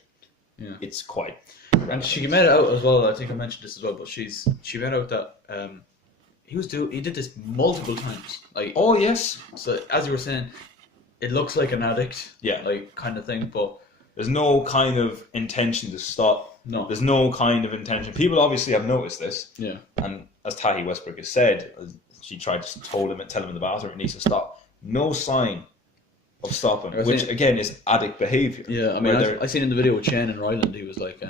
it's quite. And she made it out as well. I think I mentioned this as well, but she made out that he did this multiple times. Like, oh yes. So as you were saying, it looks like an addict, like, kind of thing, but there's no kind of intention to stop. No, there's no kind of intention. People obviously have noticed this. Yeah. And as Tatty Westbrook has said, she tried to tell him in the bathroom it needs to stop. No sign of stopping, which again is addict behaviour. Yeah, I mean, I seen in the video with Shane and Ryland, he was like,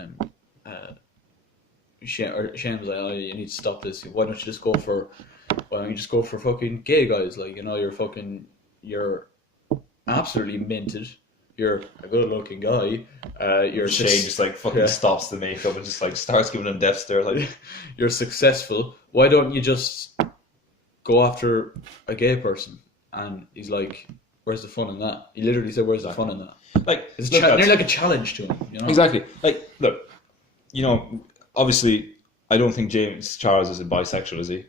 Shane was like, oh, you need to stop this. Why don't you just go for fucking gay guys? Like, you're absolutely minted. You're a good looking guy. Shane just like fucking stops the makeup and just like starts giving him death stare. Like, you're successful. Why don't you just go after a gay person? And he's like, where's the fun in that? He literally said, where's the fun in that? Like, it's nearly like a challenge to him. Exactly. Like, look, obviously, I don't think James Charles is a bisexual, is he?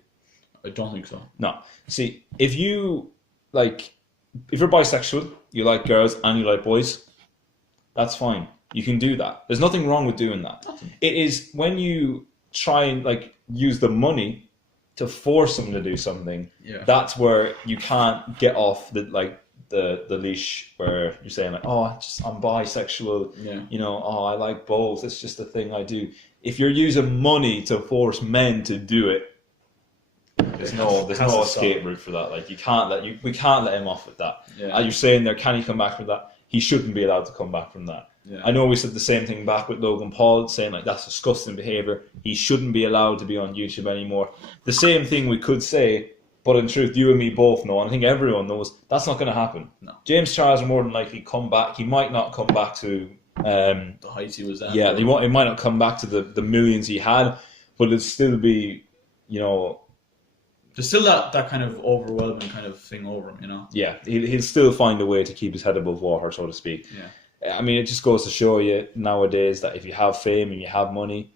I don't think so. No. See, if you're bisexual, you like girls and you like boys, that's fine. You can do that. There's nothing wrong with doing that. Nothing. It is when you try and, like, use the money to force someone to do something, that's where you can't get off the the leash where you're saying like, oh, I'm bisexual, oh, I like both, it's just a thing I do. If you're using money to force men to do it, there's no escape route for that. Like we can't let him off with that. Are you saying there, can he come back from that? He shouldn't be allowed to come back from that. I know we said the same thing back with Logan Paul, saying like that's disgusting behaviour. He shouldn't be allowed to be on YouTube anymore. The same thing we could say, but in truth, you and me both know, and I think everyone knows, that's not going to happen. No. James Charles will more than likely come back. He might not come back to the heights he was at. Yeah, he might not come back to the millions he had, but it'd still be, there's still that kind of overwhelming kind of thing over him, Yeah, he'll still find a way to keep his head above water, so to speak. Yeah. I mean, it just goes to show you nowadays that if you have fame and you have money,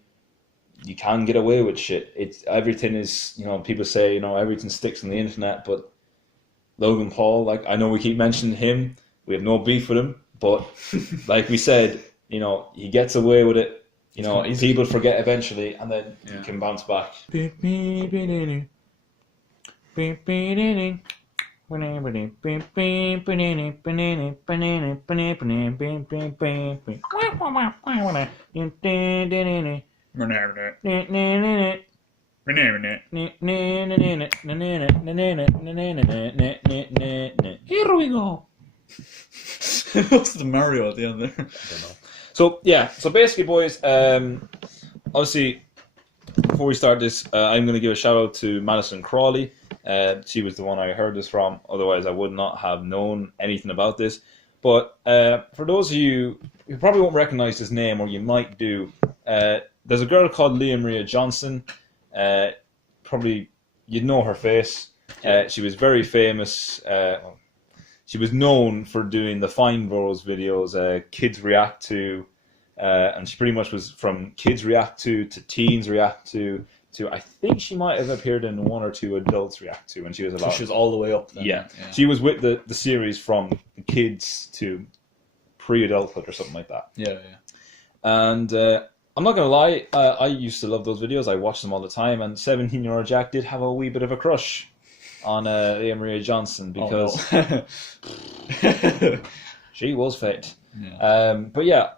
you can get away with shit. Everything is, people say, everything sticks on the internet, but Logan Paul, like, I know we keep mentioning him, we have no beef with him, but like we said, he gets away with it, people forget eventually, and then he can bounce back. Here we go. What's the Mario at the end there? I don't know. So basically, boys, obviously, before we start this, I'm going to give a shout out to Madison Crawley. She was the one I heard this from. Otherwise, I would not have known anything about this. But for those of you who probably won't recognize his name, or you might do, there's a girl called Leah Maria Johnson. Probably you'd know her face. She was very famous. She was known for doing the Fine Bros videos, Kids React To, and she pretty much was from Kids React To Teens React To I think she might have appeared in one or two Adults React To when she was about. So she was all the way up then. Yeah. She was with the series from kids to pre-adulthood or something like that. Yeah. And I'm not going to lie, I used to love those videos. I watched them all the time, and 17-year-old Jack did have a wee bit of a crush on Leah Maria Johnson because she was fit. Yeah. But yeah,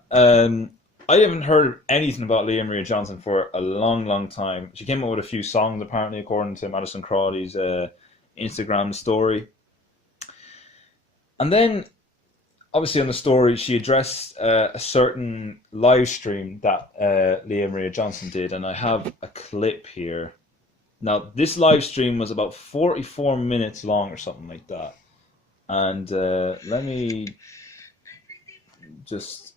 I haven't heard anything about Leah Maria Johnson for a long, long time. She came up with a few songs, apparently, according to Madison Crawley's Instagram story. And then, obviously, on the story, she addressed a certain live stream that Leah Maria Johnson did, and I have a clip here. Now, this live stream was about 44 minutes long or something like that. And let me just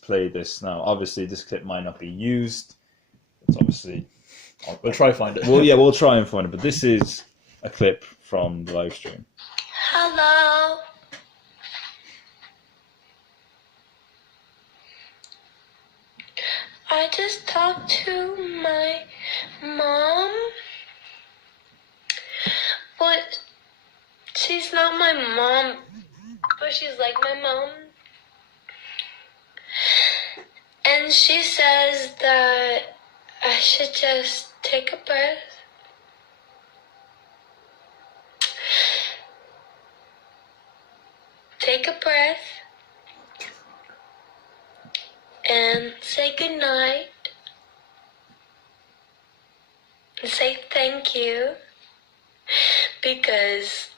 play this now. Obviously, this clip might not be used. It's obviously... We'll try to find it. Well, yeah, we'll try and find it. But this is a clip from the live stream. Hello. I just talked to my mom, but she's not my mom, but she's like my mom. And she says that I should just take a breath. Take a breath. And say goodnight. And say thank you. Because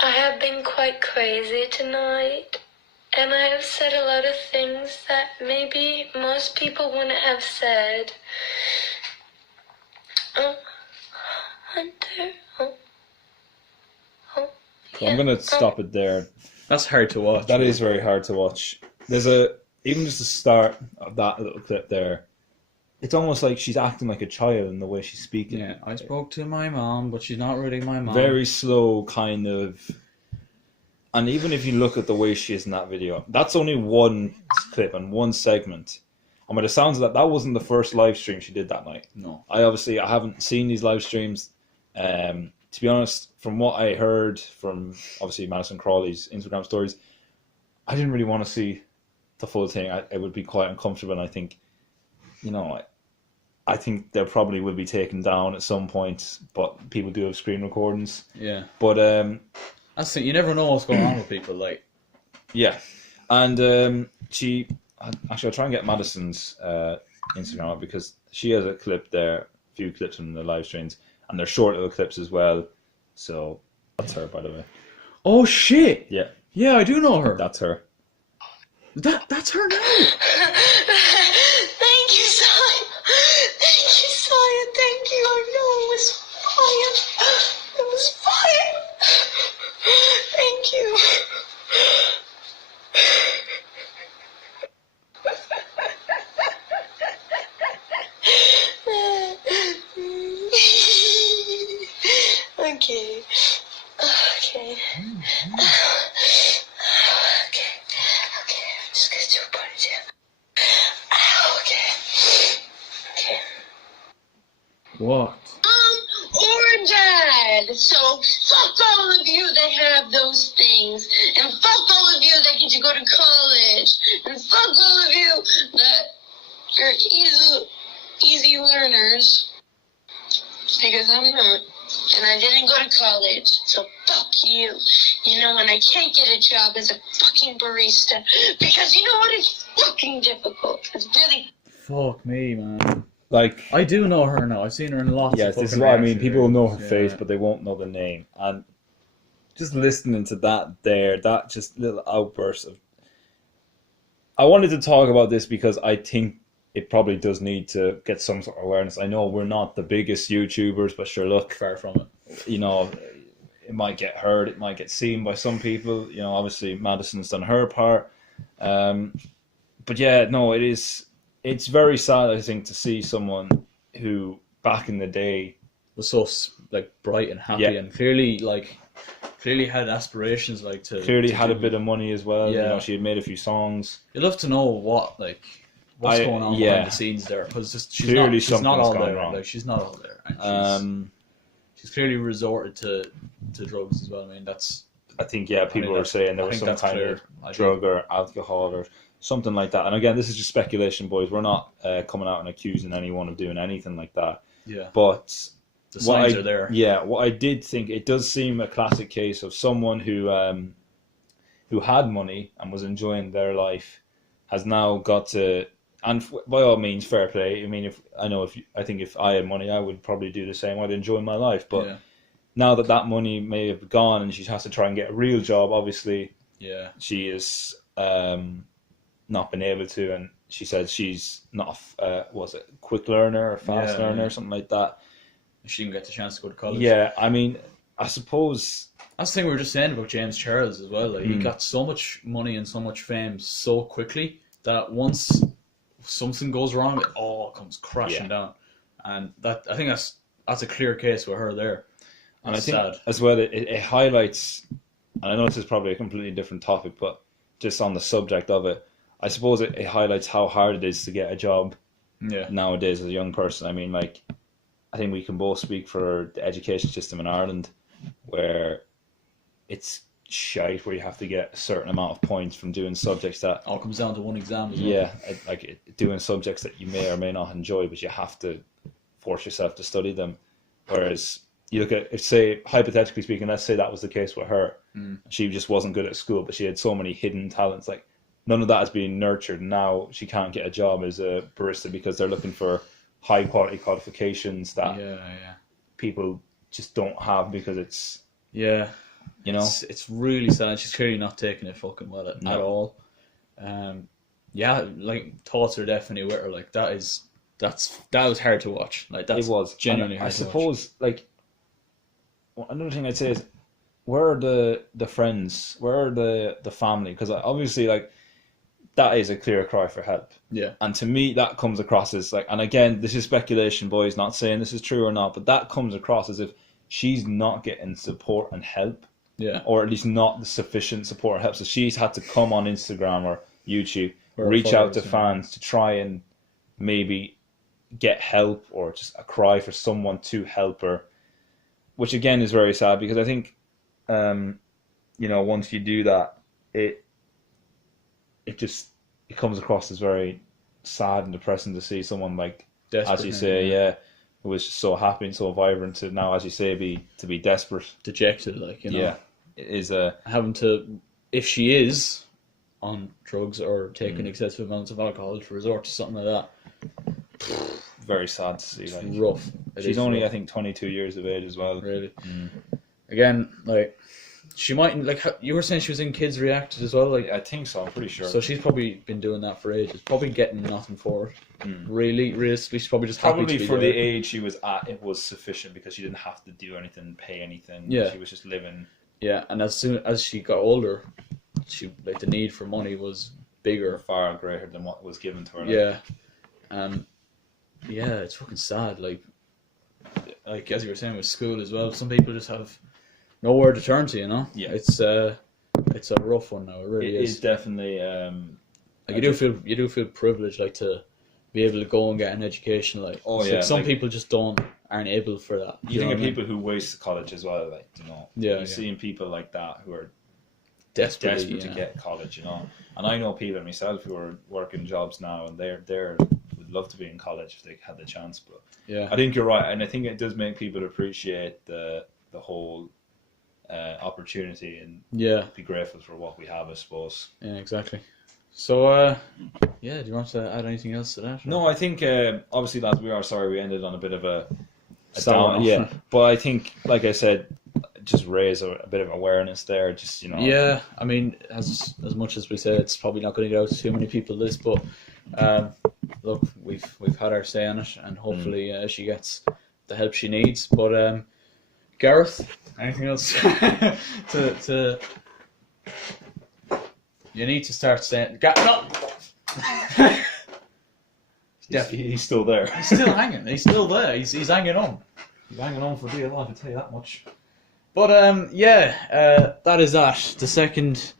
I have been quite crazy tonight. And I have said a lot of things that maybe most people wouldn't have said. Oh, Hunter. Oh. So I'm going to stop it there. That's hard to watch. That is very hard to watch. There's even just the start of that little clip there, it's almost like she's acting like a child in the way she's speaking. Yeah, I spoke to my mom, but she's not really my mom. Very slow, kind of. And even if you look at the way she is in that video, that's only one clip and one segment. And by the sounds of that wasn't the first live stream she did that night. No. I haven't seen these live streams. To be honest, from what I heard from obviously Madison Crawley's Instagram stories, I didn't really want to see the full thing. It would be quite uncomfortable, and I think, I think they probably will be taken down at some point, but people do have screen recordings. Yeah. But and That's the thing. You never know what's going on with people. Like, Yeah, and she actually I'll try and get Madison's Instagram up because she has a clip there, a few clips from the live streams, and they're short little clips as well. So that's her, by the way. oh shit! Yeah, Yeah, I do know her. that's her. That's her now. Thank you, Sion. Thank you, Sion. Thank you. I know it was fire. It was fire. Thank you. Okay. Okay. Okay. I'm just gonna do a ponytail. Okay. What? Or Dad. So fuck all of you that have those things, and fuck all of you that get to go to college, and fuck all of you that are easy learners. Because I'm not. And I didn't go to college, so fuck you. You know, and I can't get a job as a fucking barista because you know what? It's fucking difficult. It's really. Fuck me, man. Like, I do know her now. I've seen her in lots. yes, of this is fucking what I mean. reaction People will know her videos. face, Yeah. but they won't know the name. And just listening to that just little outburst of. I wanted to talk about this because I think it probably does need to get some sort of awareness. I know we're not the biggest YouTubers, but sure, look, Far from it. you know, it might get heard, it might get seen by some people. You know, obviously Madison's done her part. But yeah, no, it's very sad, I think, to see someone who back in the day Was so like bright and happy, Yeah. and clearly had aspirations, like to clearly had a bit of money as well. Yeah. You know, she had made a few songs. You'd love to know what's going on yeah. behind the scenes there, because she's Clearly not all something's gone there. wrong. Like, she's not all there, and she's clearly resorted to drugs as well. I mean, that's. I think, yeah, people were saying there I was think some that's kind clear. of I drug or alcohol or something like that. And again, this is just speculation, boys. We're not coming out and accusing anyone of doing anything like that. Yeah, But the signs are there. Yeah, what I did think, it does seem a classic case of someone who had money and was enjoying their life has now got to, and by all means, fair play. I mean, I think if I had money, I would probably do the same. I'd enjoy my life, but. Yeah. Now that money may have gone and she has to try and get a real job, obviously, Yeah. she is not been able to, and she said she's not was it quick learner or fast learner or something like that. She didn't get the chance to go to college. Yeah, I mean, I suppose That's the thing we were just saying about James Charles as well. Like, he got so much money and so much fame so quickly that once something goes wrong, it all comes crashing down. And that, I think that's a clear case with her there. And It's I think sad. as well, it highlights, and I know this is probably a completely different topic, but just on the subject of it, I suppose it highlights how hard it is to get a job nowadays as a young person. I mean, like, I think we can both speak for the education system in Ireland, where it's shite, where you have to get a certain amount of points from doing subjects that... All comes down to one exam as well. Yeah, like doing subjects that you may or may not enjoy, but you have to force yourself to study them. Whereas... you look at, if say, hypothetically speaking, let's say that was the case with her. She just wasn't good at school, but she had so many hidden talents. Like, none of that is being nurtured. Now she can't get a job as a barista because they're looking for high quality qualifications that people just don't have because it's, you know. It's really sad. She's clearly not taking it fucking well at all. Like, thoughts are definitely with her. Like, that was hard to watch. Like, that was genuinely and hard I to watch. suppose, like, another thing I'd say is, where are the friends? Where are the family? Because obviously, like, that is a clear cry for help. Yeah. And to me, that comes across as like, and again, this is speculation, boys, not saying this is true or not, but that comes across as if she's not getting support and help. Yeah. Or at least not the sufficient support and help. So she's had to come on Instagram or YouTube, Or reach out to followers, fans to try and maybe get help or just a cry for someone to help her. Which again is very sad because I think, once you do that, it comes across as very sad and depressing to see someone like, Desperate, as you say, who was just so happy and so vibrant to now, as you say, be desperate. Dejected, like, you know. Yeah. is having to, if she is on drugs or taking excessive amounts of alcohol, to resort to something like that. very sad to see. It's rough. She's only, I think, 22 years of age as well. Really. Again, like, she mightn't, like, you were saying she was in Kids Reacted as well, like, I think so. I'm pretty sure. so she's probably been doing that for ages, probably getting nothing for it. Really, realistically, she's probably just happy to be for there. the age she was at, it was sufficient because she didn't have to do anything, pay anything. Yeah. She was just living. Yeah, and as soon as she got older, she, like, the need for money was bigger, far greater than what was given to her. Yeah, it's fucking sad. Like as you were saying with school as well, some people just have nowhere to turn to. You know. Yeah. It's a rough one now. It really It is. is definitely. Like, you do feel privileged, like, to be able to go and get an education. Like, some people just aren't able for that. You think of people who waste college as well, like, you know. Yeah. Seeing people like that who are desperate to get college, you know. And I know people myself who are working jobs now, and they're would love to be in college if they had the chance. But I think you're right, and I think it does make people appreciate the whole opportunity and be grateful for what we have, I suppose. Yeah, exactly. So, do you want to add anything else to that? Or? No, I think obviously, lads, we are sorry we ended on a bit of a down. Yeah, but I think, like I said, just raise a bit of awareness there. Just, you know. Yeah, I mean, as much as we say, it's probably not going to get out to too many people. This, but look, we've had our say on it, and hopefully she gets the help she needs. But Gareth, anything else to you need to start saying? No. He's still there. He's still hanging. He's still there. He's hanging on. He's hanging on for dear life, I tell you that much. But that is that. The second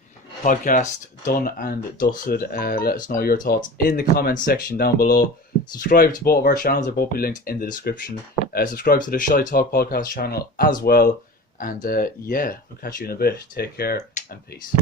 podcast done and dusted. Let us know your thoughts in the comments section down below. Subscribe to both of our channels. They'll both be linked in the description. Subscribe to the ShiteTalk podcast channel as well. And we'll catch you in a bit. Take care and peace.